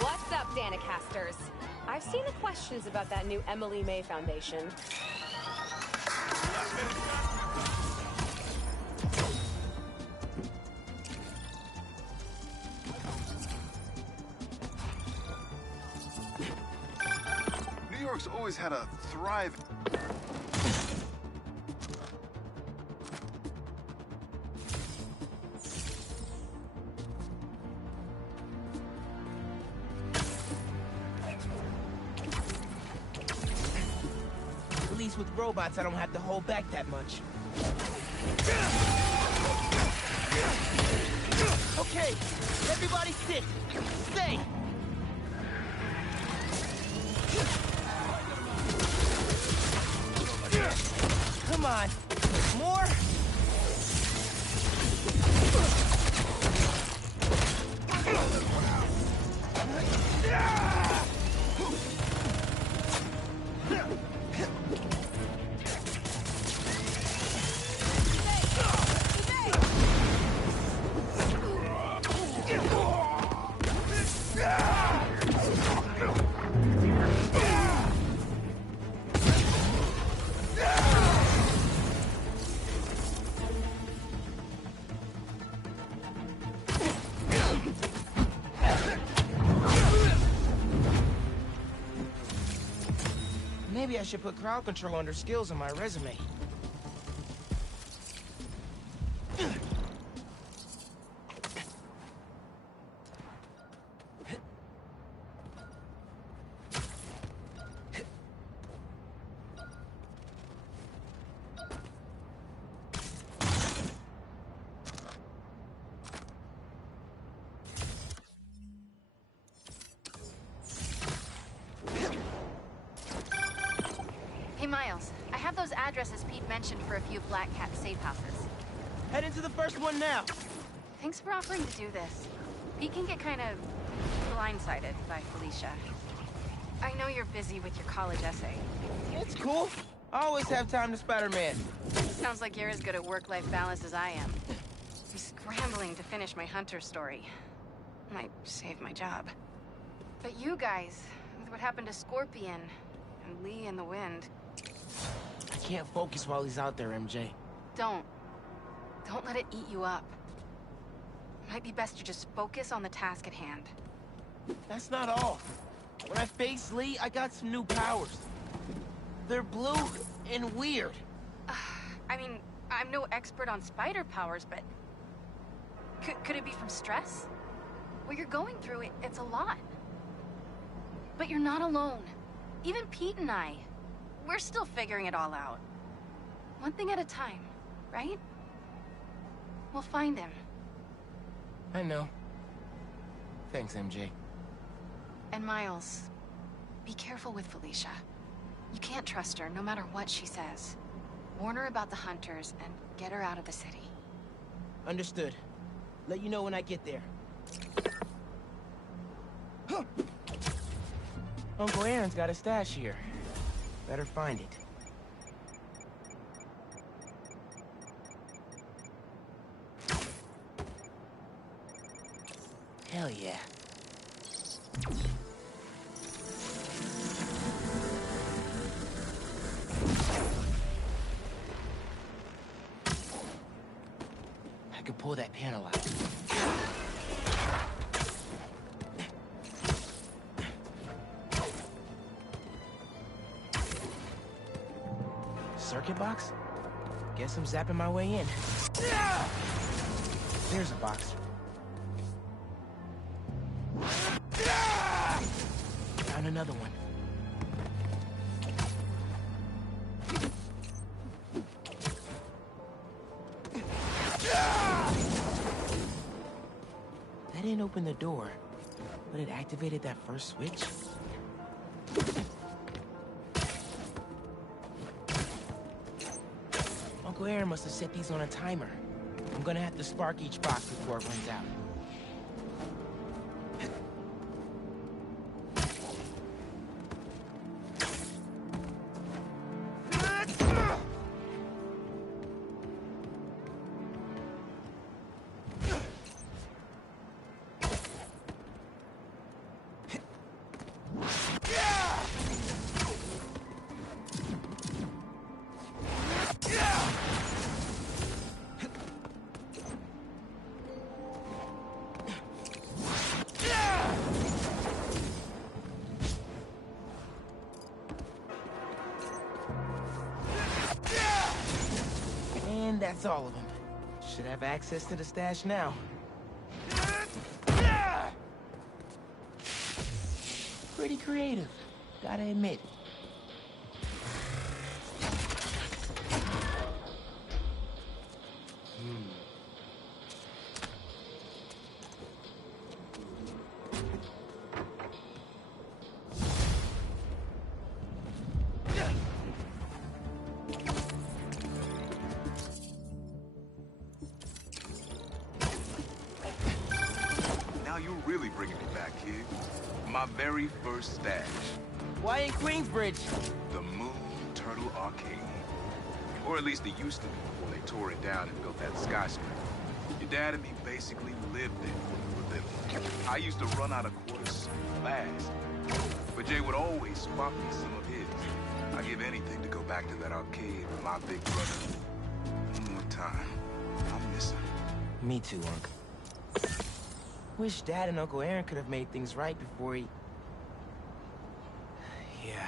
What's up, Danicasters? I've seen the questions about that new Emily May Foundation. New York's always had a thriving... At least with robots, I don't have to hold back that much. Okay, everybody sit. Stay. Come on. More? Maybe I should put crowd control under skills on my resume. got those addresses Pete mentioned for a few Black Cat safe houses. Head into the first one now. Thanks for offering to do this. Pete can get kind of blindsided by Felicia. I know you're busy with your college essay. It's cool. I always have time to Spider-Man. Sounds like you're as good at work-life balance as I am. I'm scrambling to finish my Hunter story. Might save my job. But you guys, with what happened to Scorpion and Lee in the Wind... I can't focus while he's out there, MJ. Don't let it eat you up. Might be best to just focus on the task at hand. That's not all. When I faced Lee, I got some new powers. They're blue and weird. I mean, I'm no expert on spider powers, but... Could it be from stress? What you're going through, it's a lot. But you're not alone. Even Pete and I, we're still figuring it all out. One thing at a time, right? We'll find him. I know. Thanks, MJ. And Miles, be careful with Felicia. You can't trust her, no matter what she says. Warn her about the Hunters and get her out of the city. Understood. Let you know when I get there. Uncle Aaron's got a stash here. Better find it. Hell yeah. I could pull that panel out. Circuit box? Guess I'm zapping my way in. There's a box. Found another one. That didn't open the door, but it activated that first switch. Uncle Aaron must have set these on a timer. I'm gonna have to spark each box before it runs out. And that's all of them. Should have access to the stash now. Pretty creative, gotta admit. Now you're really bringing me back, kid. My very first stash. Why in Queensbridge? The Moon Turtle Arcade. Or at least it used to be before they tore it down and built that skyscraper. Your dad and me basically lived there when we were little. I used to run out of quarters fast. But Jay would always spot me some of his. I'd give anything to go back to that arcade with my big brother. One more time. I miss him. Me too, Unc. Wish Dad and Uncle Aaron could have made things right before he... Yeah.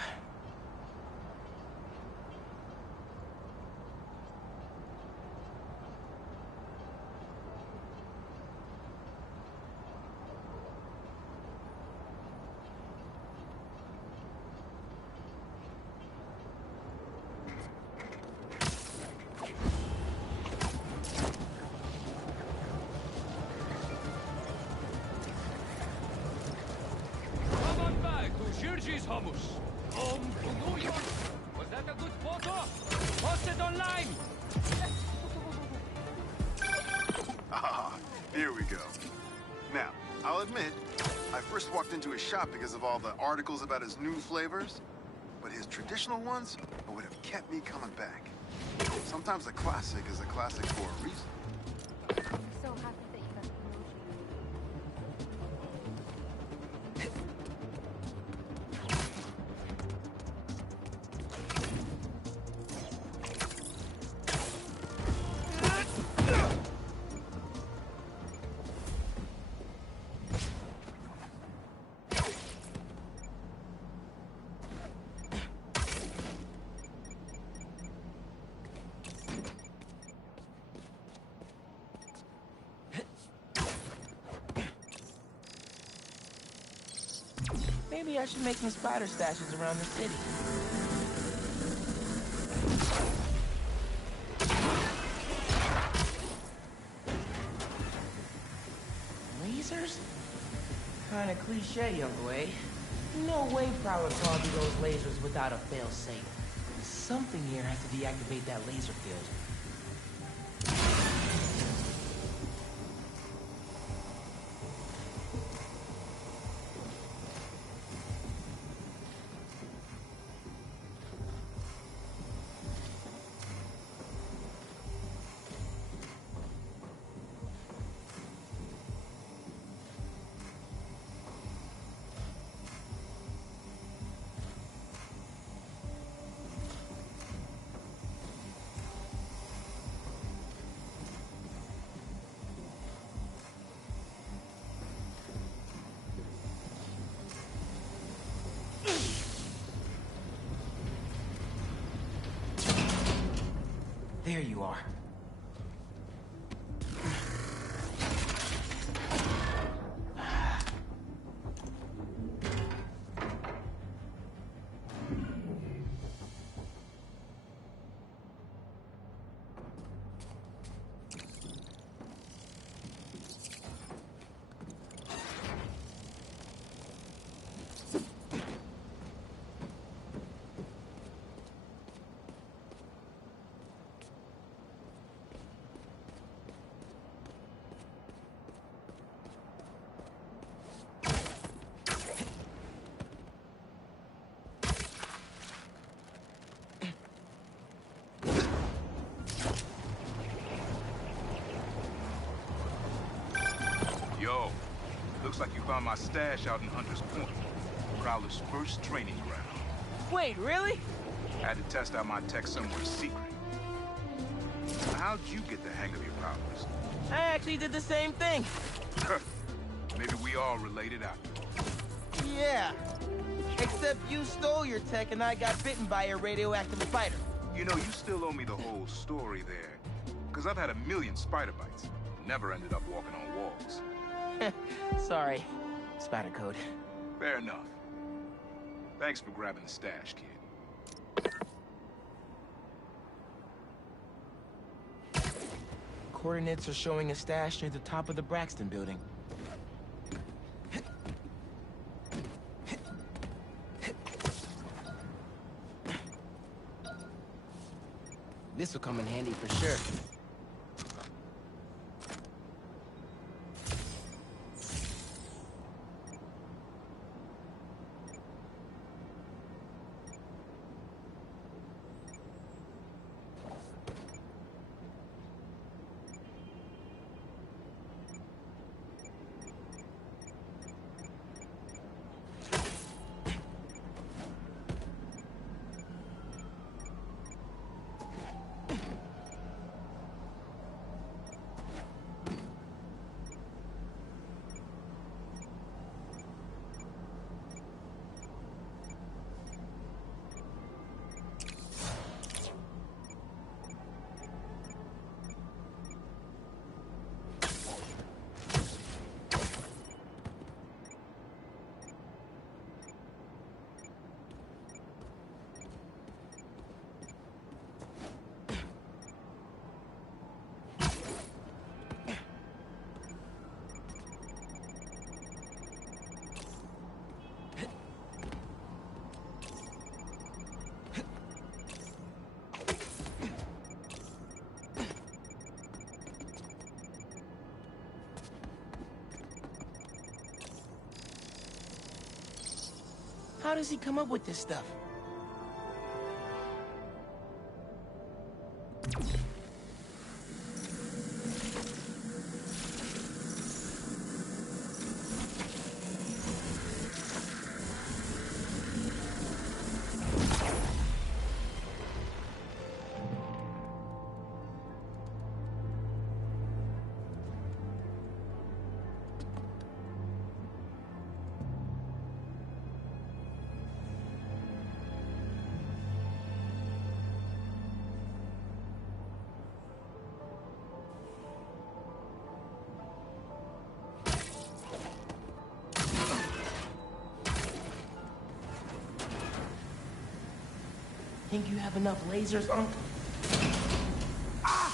Hummus. To New York. Was Like a good photo? Post it online! Ah, here we go. Now, I'll admit, I first walked into his shop because of all the articles about his new flavors, but his traditional ones are what have kept me coming back. Sometimes a classic is a classic for a reason. So happy that you got the promotion. Maybe I should make some spider stashes around the city. Lasers? Kinda cliche, young boy. No way Prowler saw through those lasers without a fail-safe. Something here has to deactivate that laser field. There you are. Yo, looks like you found my stash out in Hunter's Point, Prowler's first training ground. Wait, really? Had to test out my tech somewhere secret. How'd you get the hang of your powers? I actually did the same thing. Maybe we all related after all. Yeah. Except you stole your tech and I got bitten by a radioactive spider. You know, you still owe me the whole story there. Because I've had a million spider bites. Never ended up walking on walls. Sorry. Spider code. Fair enough. Thanks for grabbing the stash, kid. Coordinates are showing a stash near the top of the Braxton building. This will come in handy for sure. How does he come up with this stuff? Think you have enough lasers, Unc? Ah!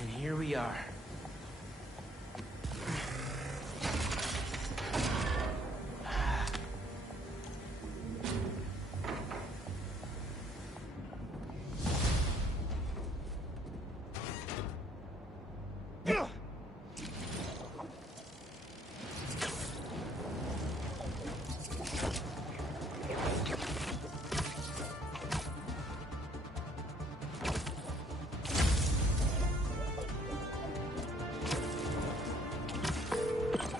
And here we are.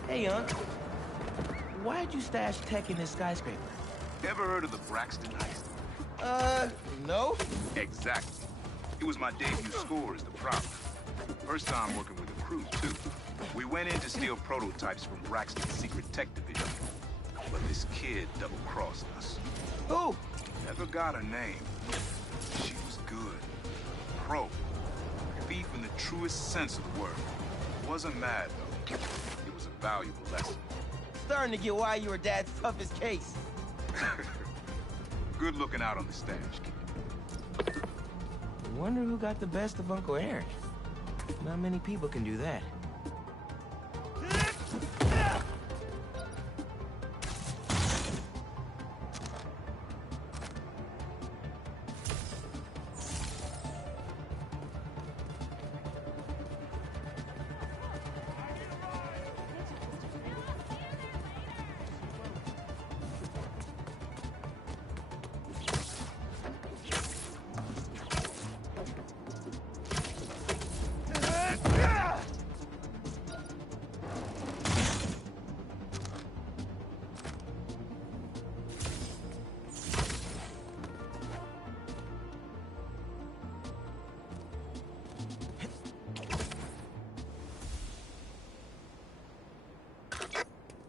Hey, Unc. Why'd you stash tech in this skyscraper? Ever heard of the Braxton heist? No? Exactly. It was my debut score as the prop. First time working with a crew, too. We went in to steal prototypes from Braxton's secret tech division. But this kid double-crossed us. Who? Never got her name. She was good. Pro. Thief in the truest sense of the word. Wasn't mad, though. It was a valuable lesson. Starting to get why you were Dad's toughest case. Good looking out on the stash, kid. Wonder who got the best of Uncle Eric. Not many people can do that.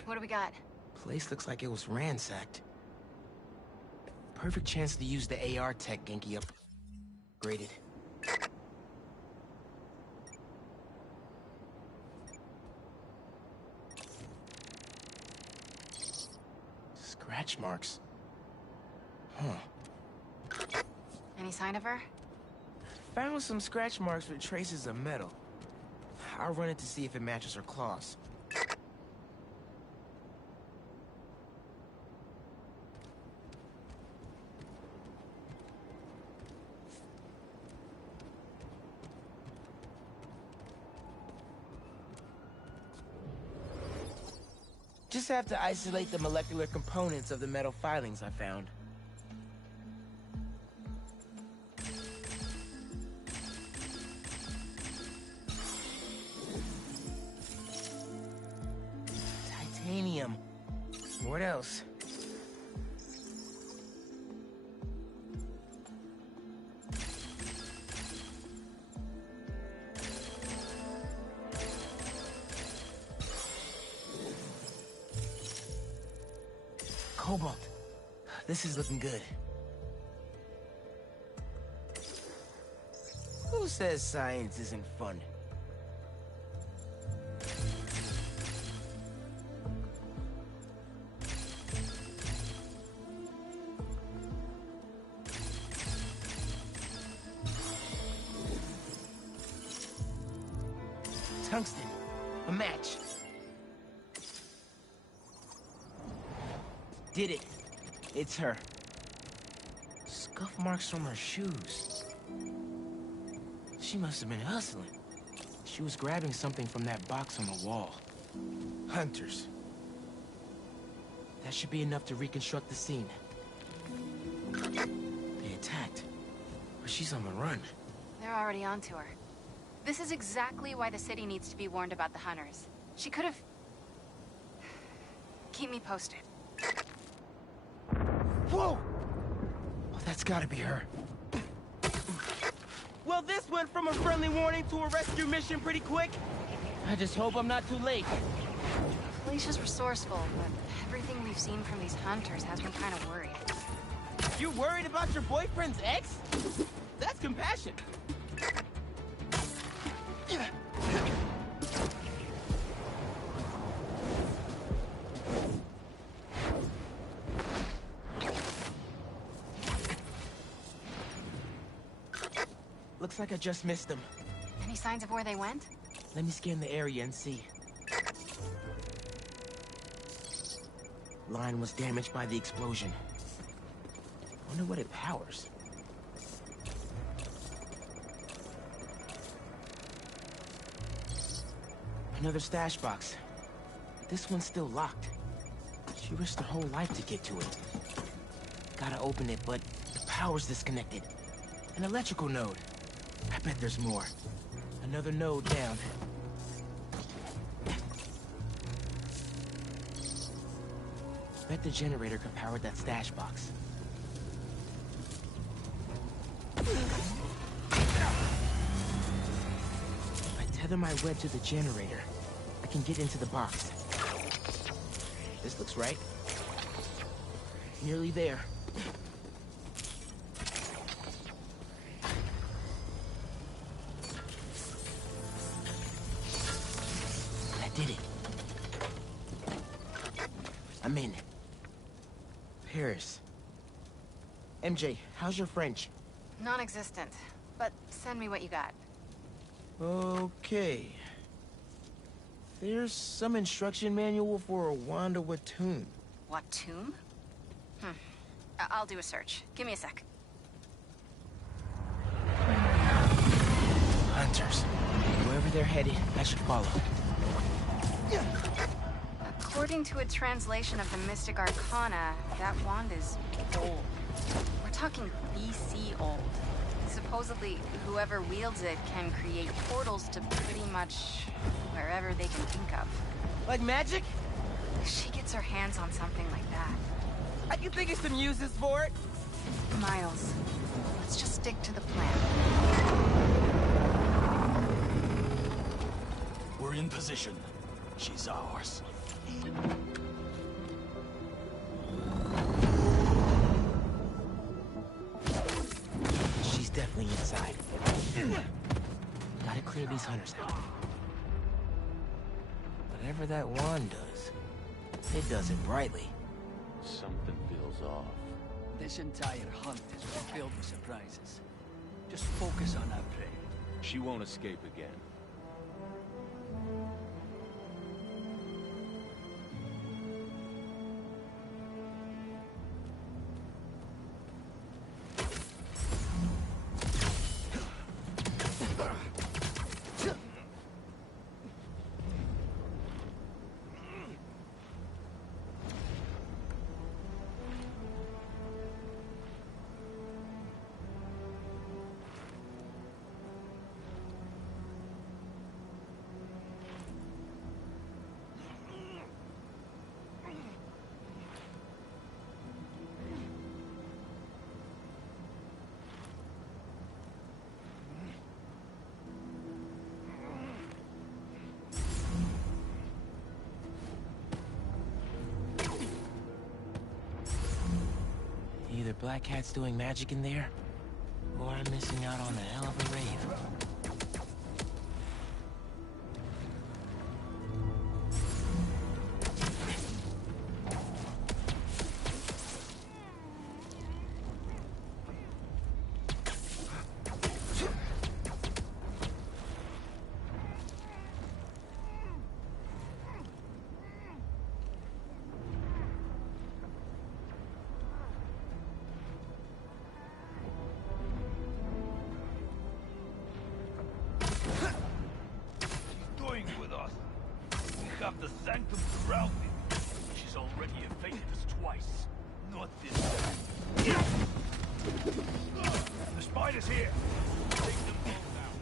What do we got? Place looks like it was ransacked. Perfect chance to use the AR tech Genki upgraded. Scratch marks. Huh. Any sign of her? Found some scratch marks with traces of metal. I'll run it to see if it matches her claws. Just have to isolate the molecular components of the metal filings I found. Titanium. What else? Cobalt. This is looking good. Who says science isn't fun? Tungsten. A match. Did it. It's her. Scuff marks from her shoes. She must have been hustling. She was grabbing something from that box on the wall. Hunters. That should be enough to reconstruct the scene. They attacked. But she's on the run. They're already onto her. This is exactly why the city needs to be warned about the hunters. She could have... Keep me posted. Whoa! Oh, that's gotta be her. Well, this went from a friendly warning to a rescue mission pretty quick. I just hope I'm not too late. Felicia's resourceful, but everything we've seen from these hunters has me kind of worried. You worried about your boyfriend's ex? That's compassion. Looks like I just missed them. Any signs of where they went? Let me scan the area and see. Line was damaged by the explosion. Wonder what it powers. Another stash box. This one's still locked. She risked her whole life to get to it. Gotta open it, but the power's disconnected. An electrical node. I bet there's more. Another node down. Bet the generator could power that stash box. If I tether my web to the generator, I can get into the box. This looks right. Nearly there. I did it. I'm in. Paris. MJ, how's your French? Non-existent, but send me what you got. Okay. There's some instruction manual for a Wanda Watoon. Watoon? I'll do a search. Give me a sec. Hunters. Wherever they're headed, I should follow. According to a translation of the Mystic Arcana, that wand is old. We're talking BC old. Supposedly, whoever wields it can create portals to pretty much wherever they can think of. Like magic? She gets her hands on something like that. I can think of some uses for it. Miles, let's just stick to the plan. We're in position. She's ours. She's definitely inside. Gotta clear these hunters out. Whatever that wand does, it does it brightly. Something feels off. This entire hunt is filled with surprises. Just focus on our prey. She won't escape again. Either Black Cat's doing magic in there, or I'm missing out on a hell of a raid. have the sanctum surround me. She's already evaded us twice. Not this time. The spider's here. Take them both out.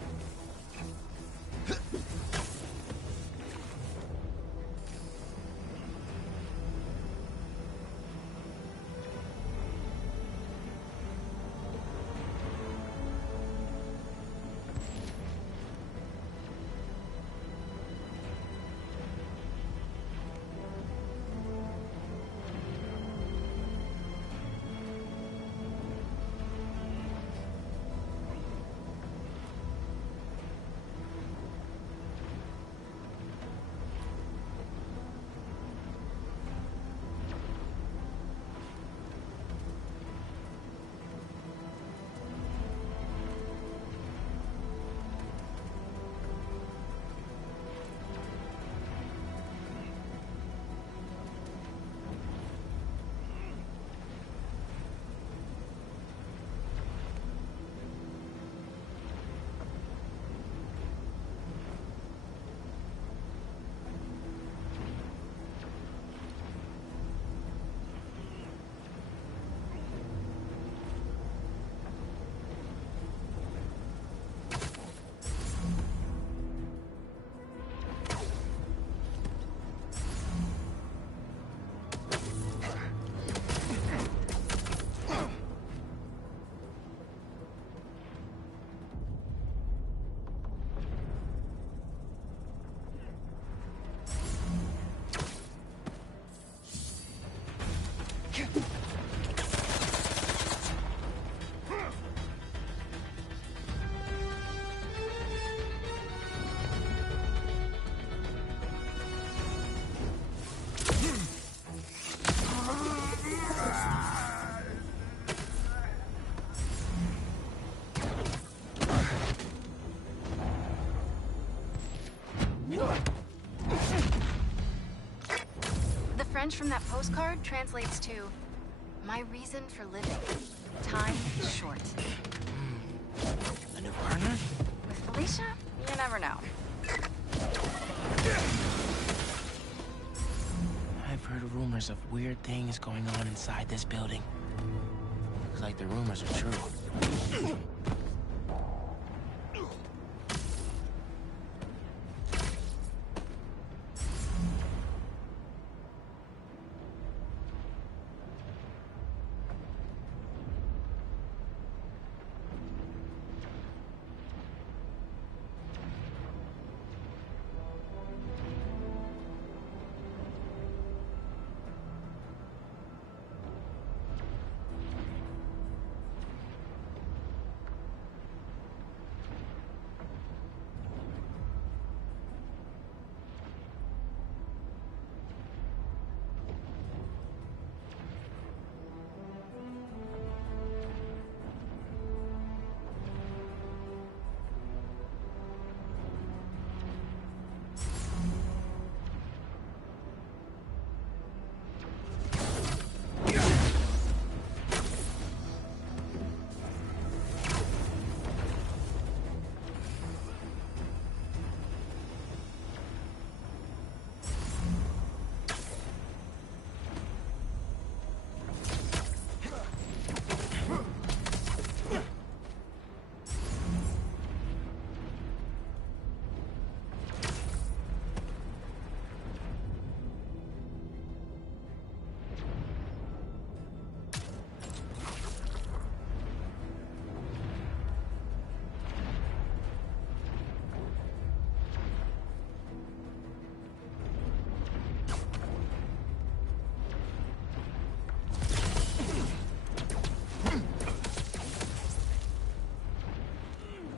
The French from that postcard translates to, "My reason for living. Time is short." A new partner? With Felicia, you never know. I've heard rumors of weird things going on inside this building. Looks like the rumors are true.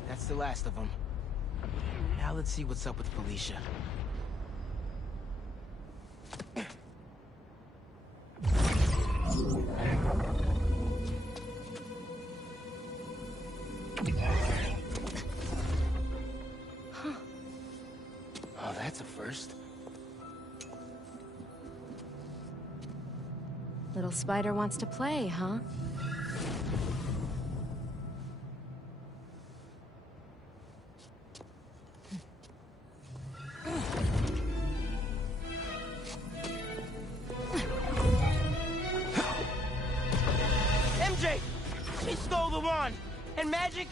That's the last of them. Now let's see what's up with Felicia. Oh, that's a first. Little spider wants to play, huh? magic?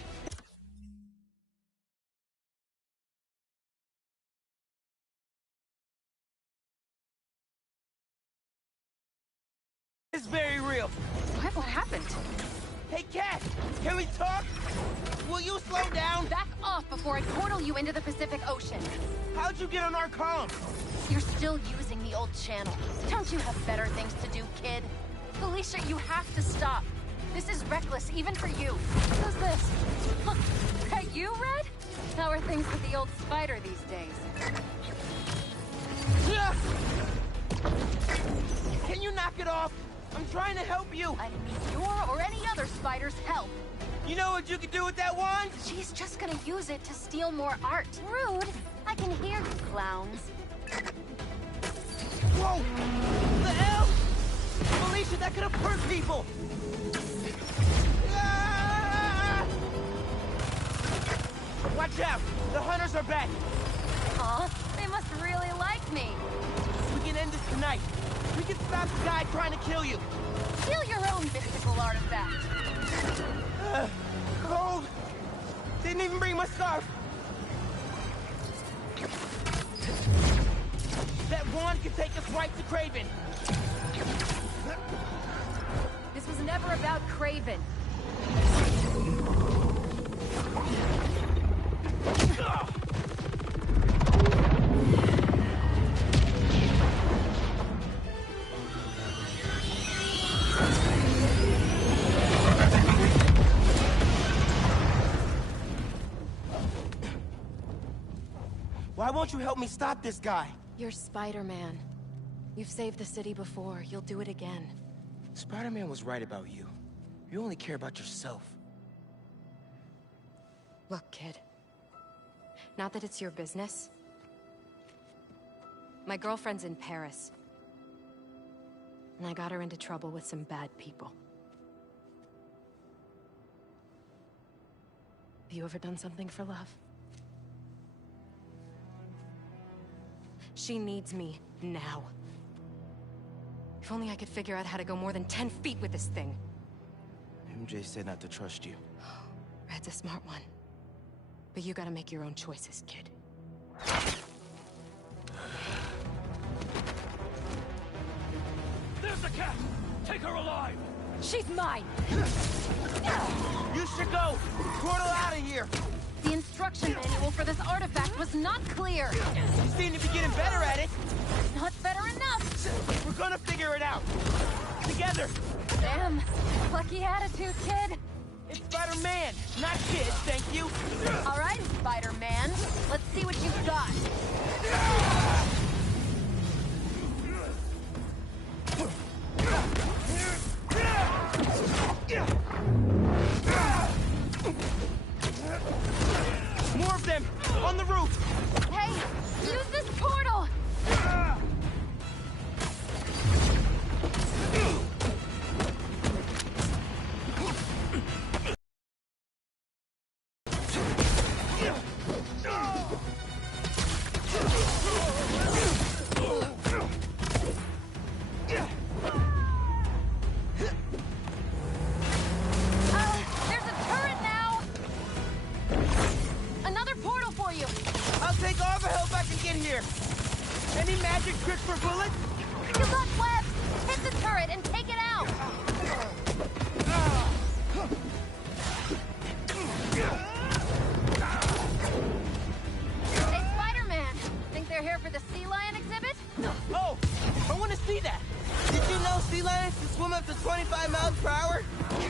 It's very real. What happened? Hey, Cat, can we talk? Will you slow down? Back off before I portal you into the Pacific Ocean. How'd you get on our comm? You're still using the old channel. Don't you have better things to do, kid? Felicia, you have to stop. This is reckless, even for you. Who's this? Huh, that you, Red? How are things with the old spider these days? Can you knock it off? I'm trying to help you. I didn't need your or any other spider's help. You know what you can do with that wand? She's just gonna use it to steal more art. Rude. I can hear you, clowns. Whoa! The hell? Felicia, that could have hurt people! Ah! Watch out! The hunters are back! Huh? They must really like me. We can end this tonight. We can stop the guy trying to kill you. Steal your own mystical artifact. Cold. Didn't even bring my scarf. That wand can take us right to Kraven. This was never about Kraven. Why won't you help me stop this guy? You're Spider-Man. You've saved the city before. You'll do it again. Spider-Man was right about you. You only care about yourself. Look, kid. Not that it's your business. My girlfriend's in Paris. And I got her into trouble with some bad people. Have you ever done something for love? She needs me now. If only I could figure out how to go more than 10 feet with this thing. MJ said not to trust you. Red's a smart one. But you gotta make your own choices, kid. There's the cat! Take her alive! She's mine! You should go! Portal out of here! The instruction manual for this artifact was not clear! You seem to be getting better at it! Not better enough! We're gonna figure it out! Together! Damn! Lucky attitude, kid! It's Spider-Man, not kid, thank you! Alright, Spider-Man. Let's see what you've got. More of them! On the roof! Hey! Use this portal! There's a turret now! Another portal for you! I'll take all the help I can get here! Any magic tricks for bullets? You got webs! Hit the turret and take it out! Hey, Spider-Man! Think they're here for the sea lion exhibit? Oh! I want to see that! Did you know sea lions can swim up to 25 miles per hour?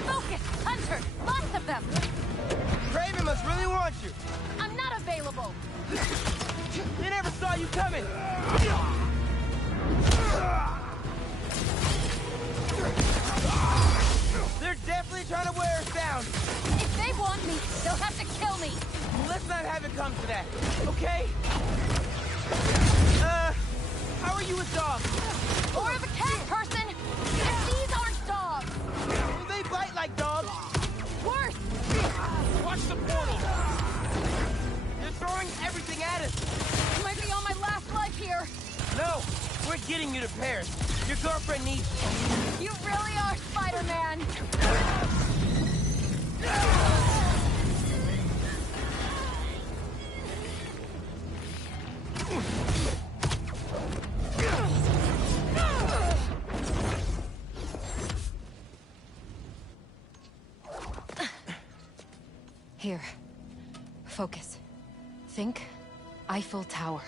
Focus! Hunter! Lots of them! Kraven must really want you! I'm not available! They never saw you coming! They're definitely trying to wear us down! If they want me, they'll have to kill me! Let's not have it come to that, okay? How are you with dogs? Or the cat person! And these aren't dogs! Well, they bite like dogs! Worse! Watch the portal! They're throwing everything at us! I might be on my last life here! No! We're getting you to Paris! Your girlfriend needs you! 'You really are Spider-Man! Here. Focus. Think Eiffel Tower.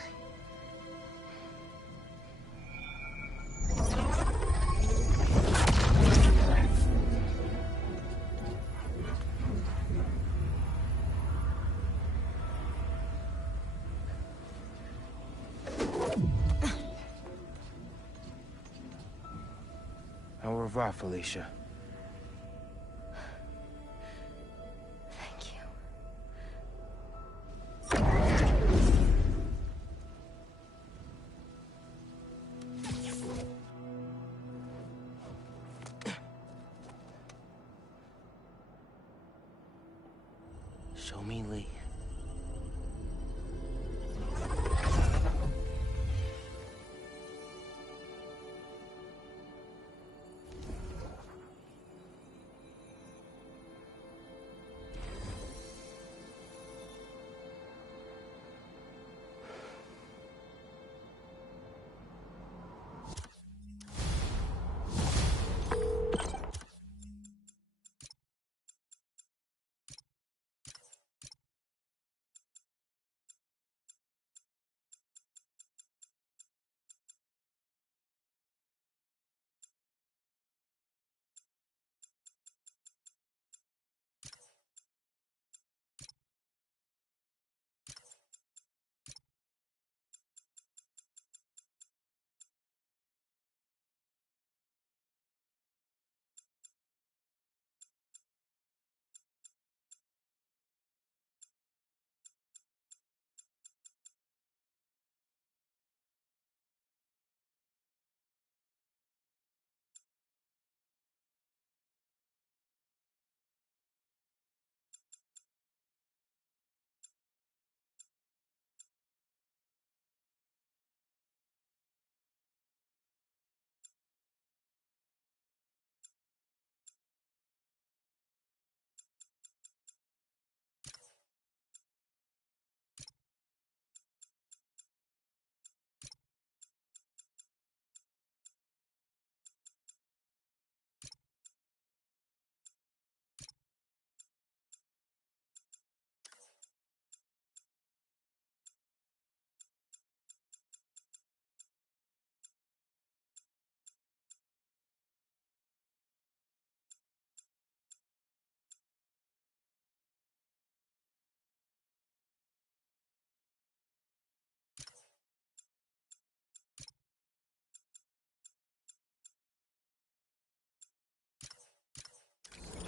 Au revoir, Felicia. Thank you. Show me Lee.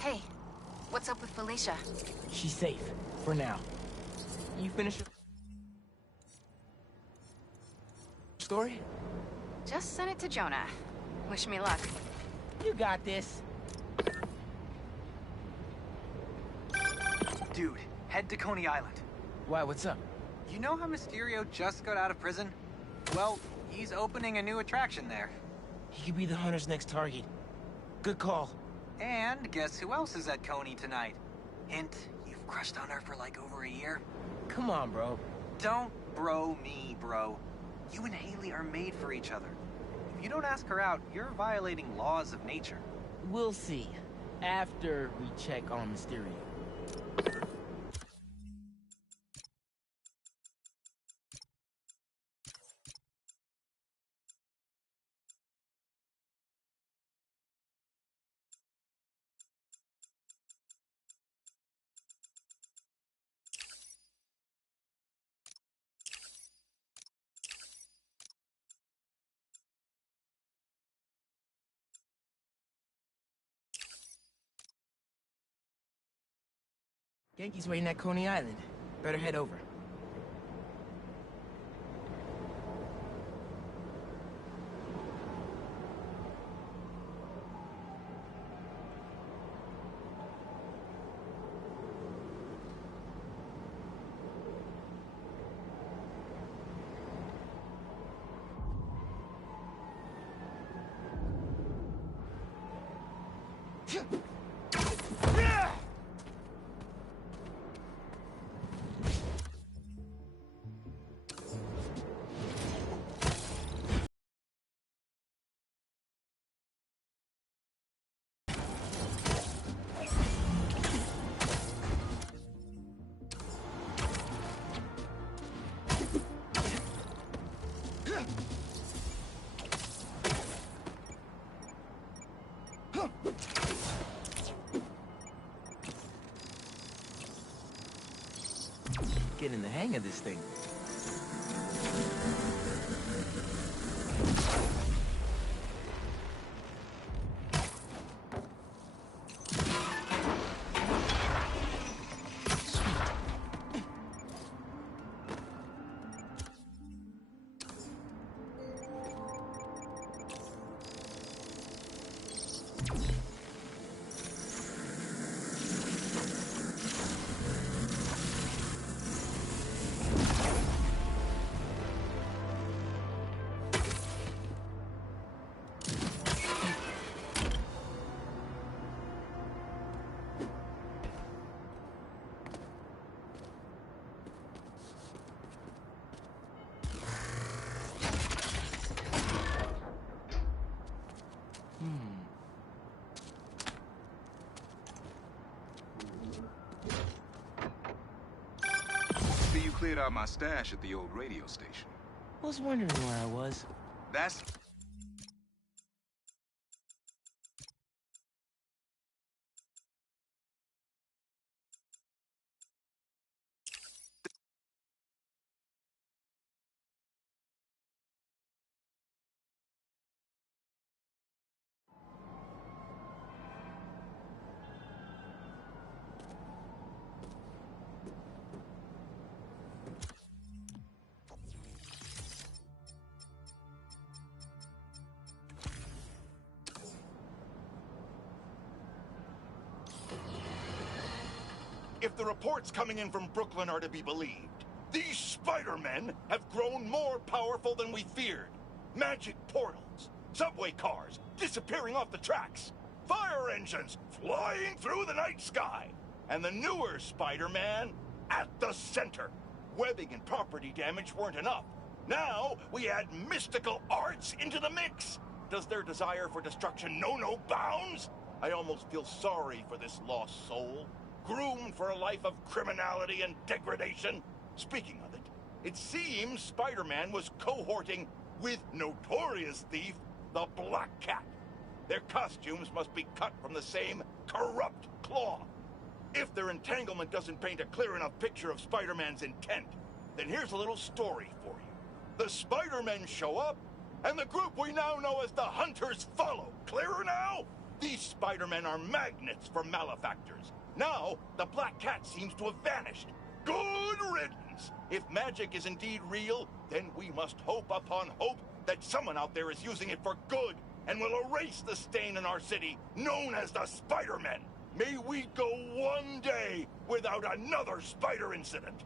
Hey, what's up with Felicia? She's safe, for now. You finished your story? Just send it to Jonah. Wish me luck. You got this. Dude, head to Coney Island. Why, what's up? You know how Mysterio just got out of prison? Well, he's opening a new attraction there. He could be the Hunter's next target. Good call. And guess who else is at Coney tonight? Hint, you've crushed on her for like over a year. Come on, bro. Don't bro me, bro. You and Hailey are made for each other. If you don't ask her out, you're violating laws of nature. We'll see. After we check on Mysterio. Genki's waiting at Coney Island. Better head over. Getting the hang of this thing. See, you cleared out my stash at the old radio station. Was wondering where I was. That's... If the reports coming in from Brooklyn are to be believed, these Spider-Men have grown more powerful than we feared. Magic portals, subway cars disappearing off the tracks, fire engines flying through the night sky, and the newer Spider-Man at the center. Webbing and property damage weren't enough. Now we add mystical arts into the mix. Does their desire for destruction know no bounds? I almost feel sorry for this lost soul, groomed for a life of criminality and degradation. Speaking of it, it seems Spider-Man was cohorting with notorious thief, the Black Cat. Their costumes must be cut from the same corrupt cloth. If their entanglement doesn't paint a clear enough picture of Spider-Man's intent, then here's a little story for you. The Spider-Men show up, and the group we now know as the Hunters follow. Clearer now? These Spider-Men are magnets for malefactors. Now, the Black Cat seems to have vanished. Good riddance! If magic is indeed real, then we must hope upon hope that someone out there is using it for good and will erase the stain in our city known as the Spider-Men. May we go one day without another spider incident.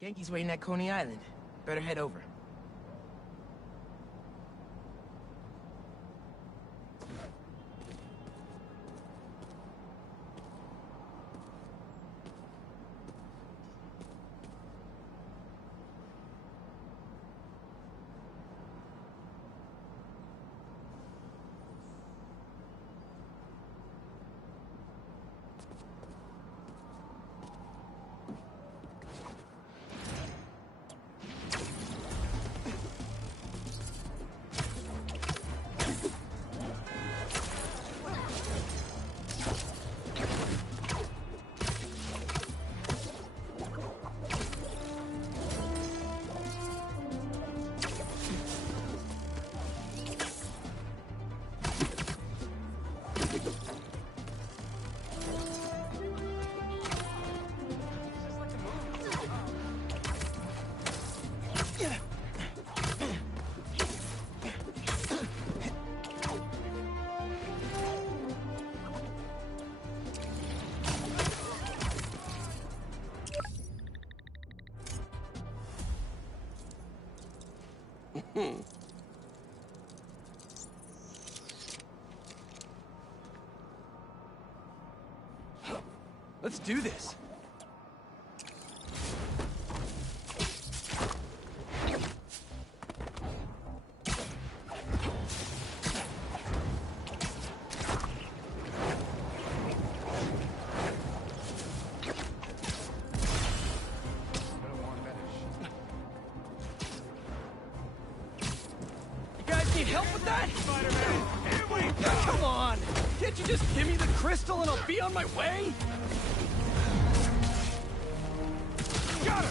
Yankees waiting at Coney Island. Better head over. Let's do this. You guys need help with that? Spider-Man, here we go! Come on! Can't you just give me the crystal and I'll be on my way? Got him!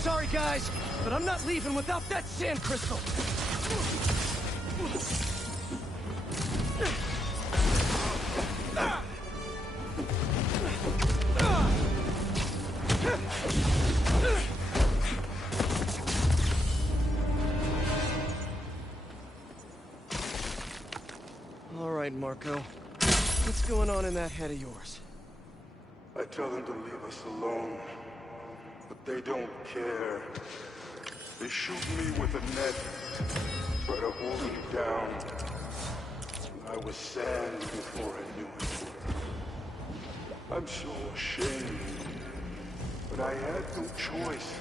Sorry, guys, but I'm not leaving without that sand crystal. All right, Marco. What's going on in that head of yours? I tell them to leave us alone, but they don't care. They shoot me with a net, try to hold me down. I was sand before I knew it. I'm so ashamed, but I had no choice.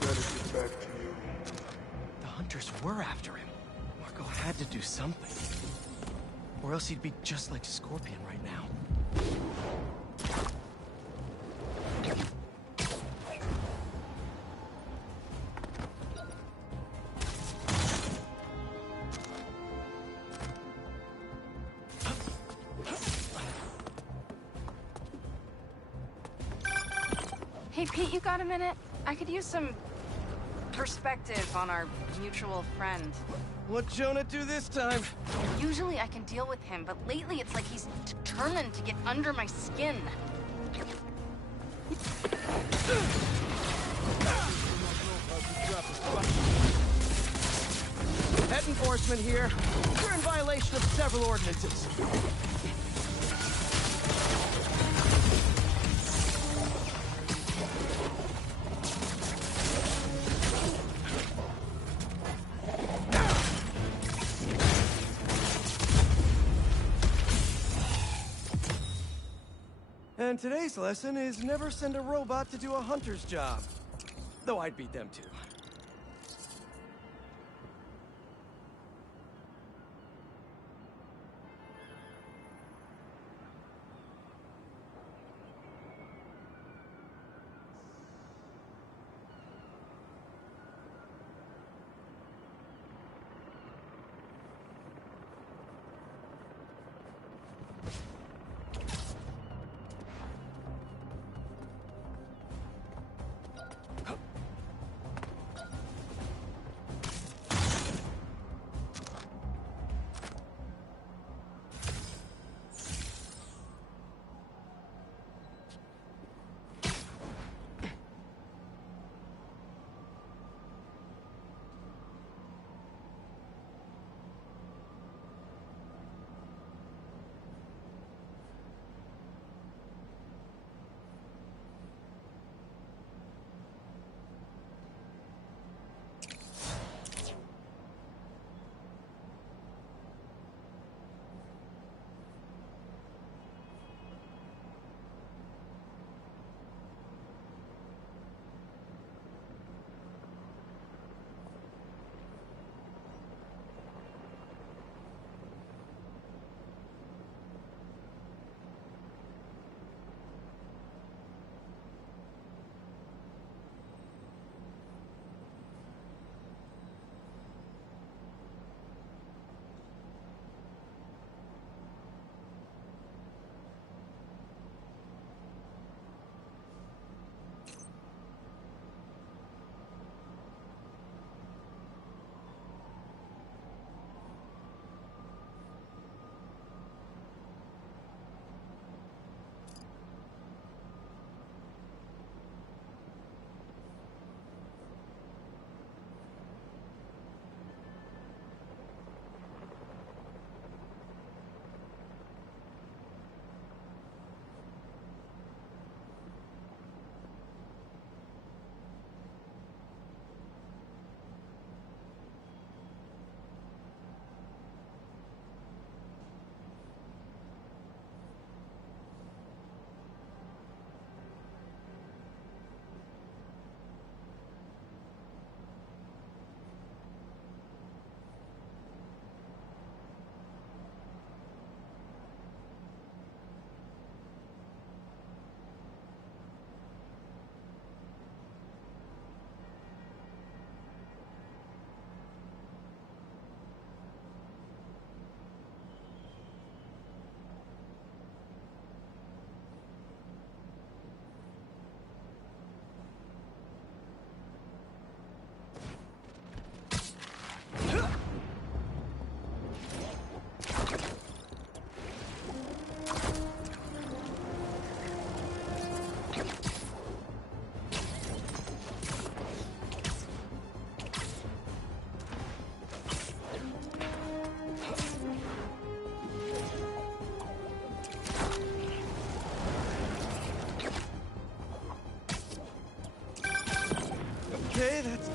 Gotta get back to you. The hunters were after him. Marco had to do something. Or else he'd be just like Scorpion right now. Hey, Pete, you got a minute? I could use some perspective on our mutual friend. What'd Jonah do this time? Usually I can deal with him, but lately it's like he's determined to get under my skin. Pet enforcement here. You're in violation of several ordinances. And today's lesson is never send a robot to do a hunter's job. Though I'd beat them too.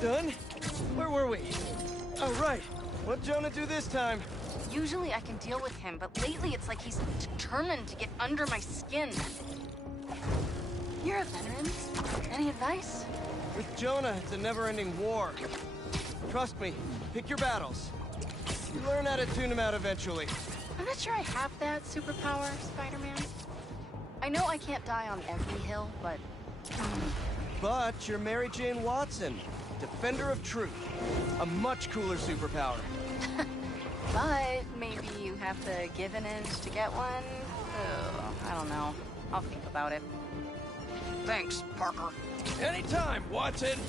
Done? Where were we? Oh, right. What'd Jonah do this time? Usually I can deal with him, but lately it's like he's determined to get under my skin. You're a veteran. Any advice? With Jonah, it's a never-ending war. Trust me, pick your battles. You learn how to tune him out eventually. I'm not sure I have that superpower, Spider-Man. I know I can't die on every hill, but... But you're Mary Jane Watson, Defender of Truth. A much cooler superpower. But maybe you have to give an inch to get one? Ugh, I don't know. I'll think about it. Thanks, Parker. Anytime, Watson!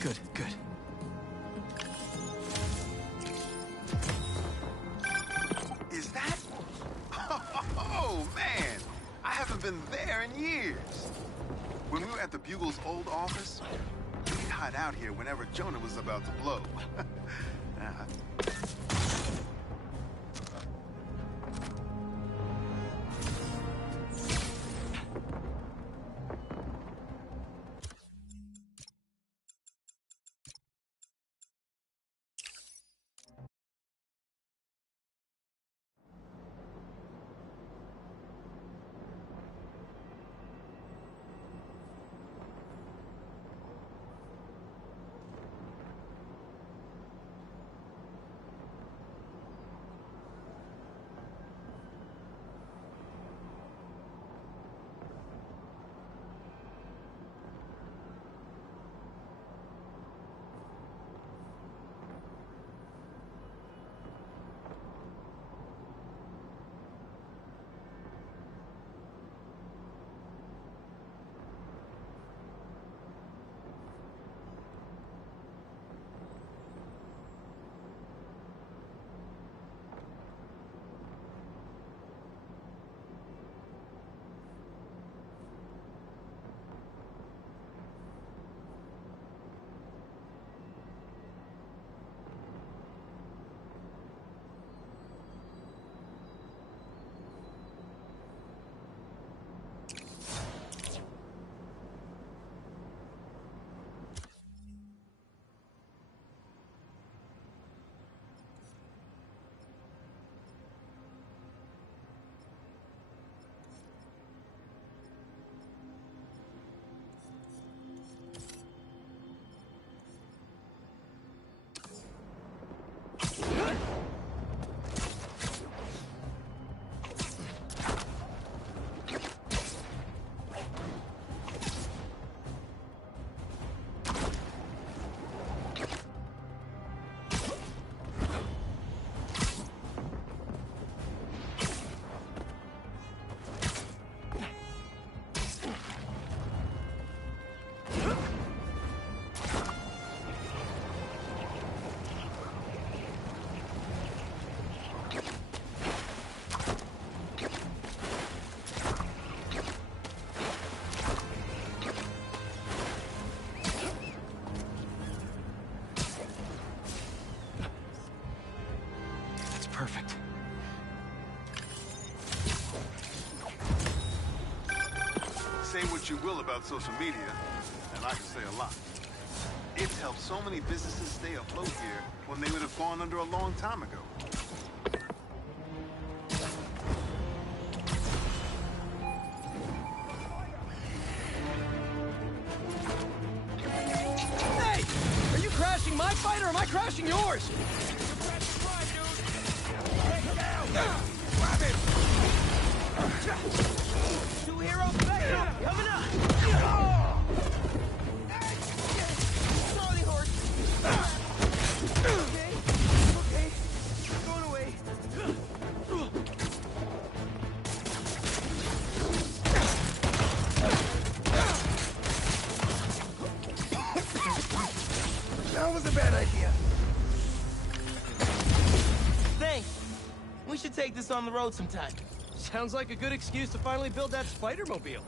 Good, good. Is that? Oh, man! I haven't been there in years. When we were at the Bugle's old office, we'd hide out here whenever Jonah was about to blow. Say what you will about social media, and I can say a lot. It's helped so many businesses stay afloat here when they would have gone under a long time ago. Hey! Are you crashing my fight or am I crashing yours? Grab him! Two-hero special coming up! Sorry, horse! Okay, okay, going away. That was a bad idea. Thanks. We should take this on the road sometime. Sounds like a good excuse to finally build that Spider-Mobile.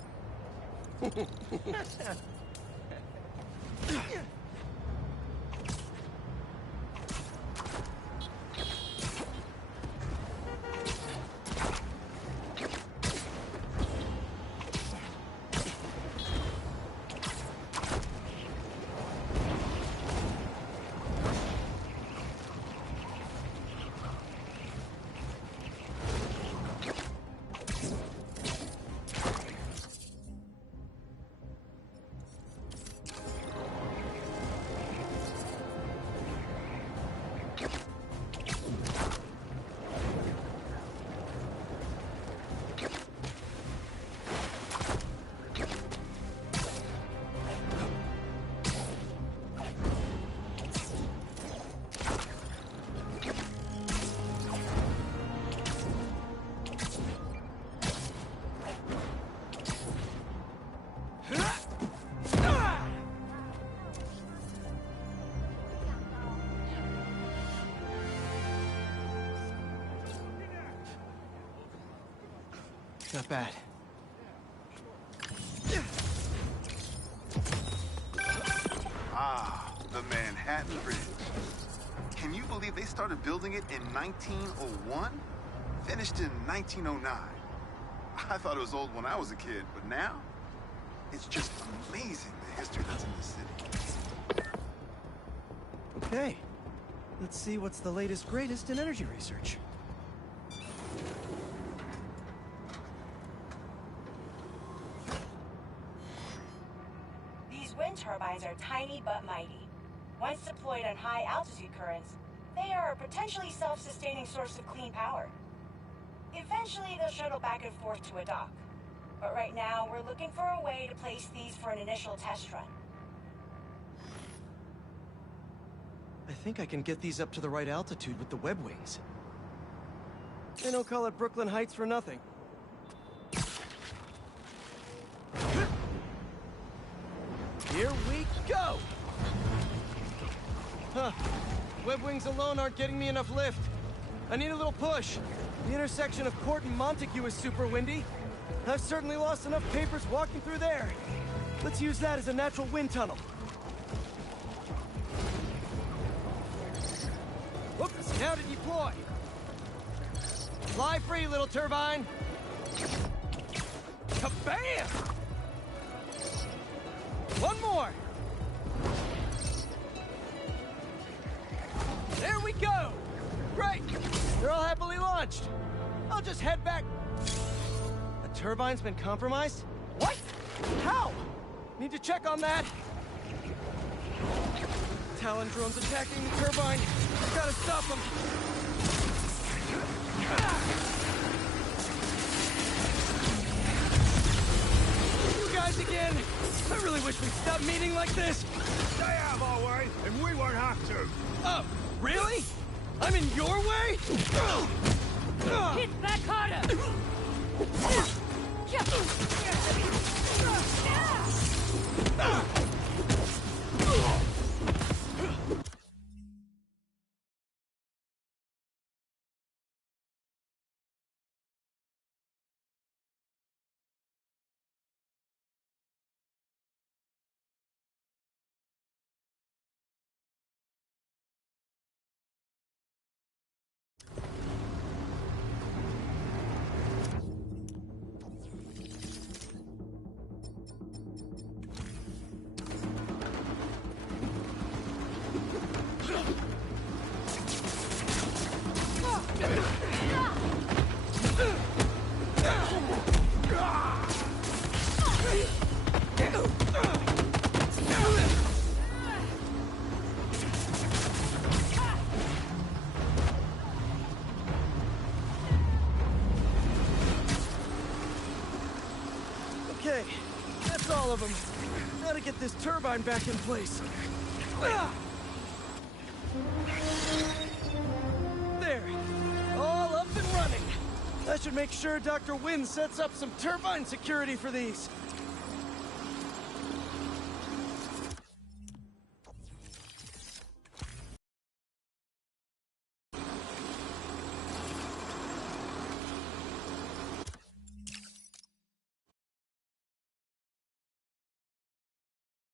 Not bad. Ah, the Manhattan Bridge. Can you believe they started building it in 1901? Finished in 1909. I thought it was old when I was a kid, but now? It's just amazing the history that's in this city. Okay. Let's see what's the latest greatest in energy research. These wind turbines are tiny but mighty. Once deployed on high-altitude currents, they are a potentially self-sustaining source of clean power. Eventually, they'll shuttle back and forth to a dock. But right now, we're looking for a way to place these for an initial test run. I think I can get these up to the right altitude with the web wings. They don't call it Brooklyn Heights for nothing. Here we go! Huh. Web wings alone aren't getting me enough lift. I need a little push. The intersection of Court and Montague is super windy. I've certainly lost enough papers walking through there. Let's use that as a natural wind tunnel. Whoops, now to deploy. Fly free, little turbine. Kabam! One more. There we go. Great. They're all happily launched. I'll just head back. The turbine's been compromised? What? How? Need to check on that. Talon drones attacking the turbine. Gotta stop them. You guys again. I really wish we'd stop meeting like this. Stay out of our way, and we won't have to. Oh, really? I'm in your way? Hit back harder! Okay, that's all of them. Gotta get this turbine back in place. There, all up and running. I should make sure Dr. Wynn sets up some turbine security for these.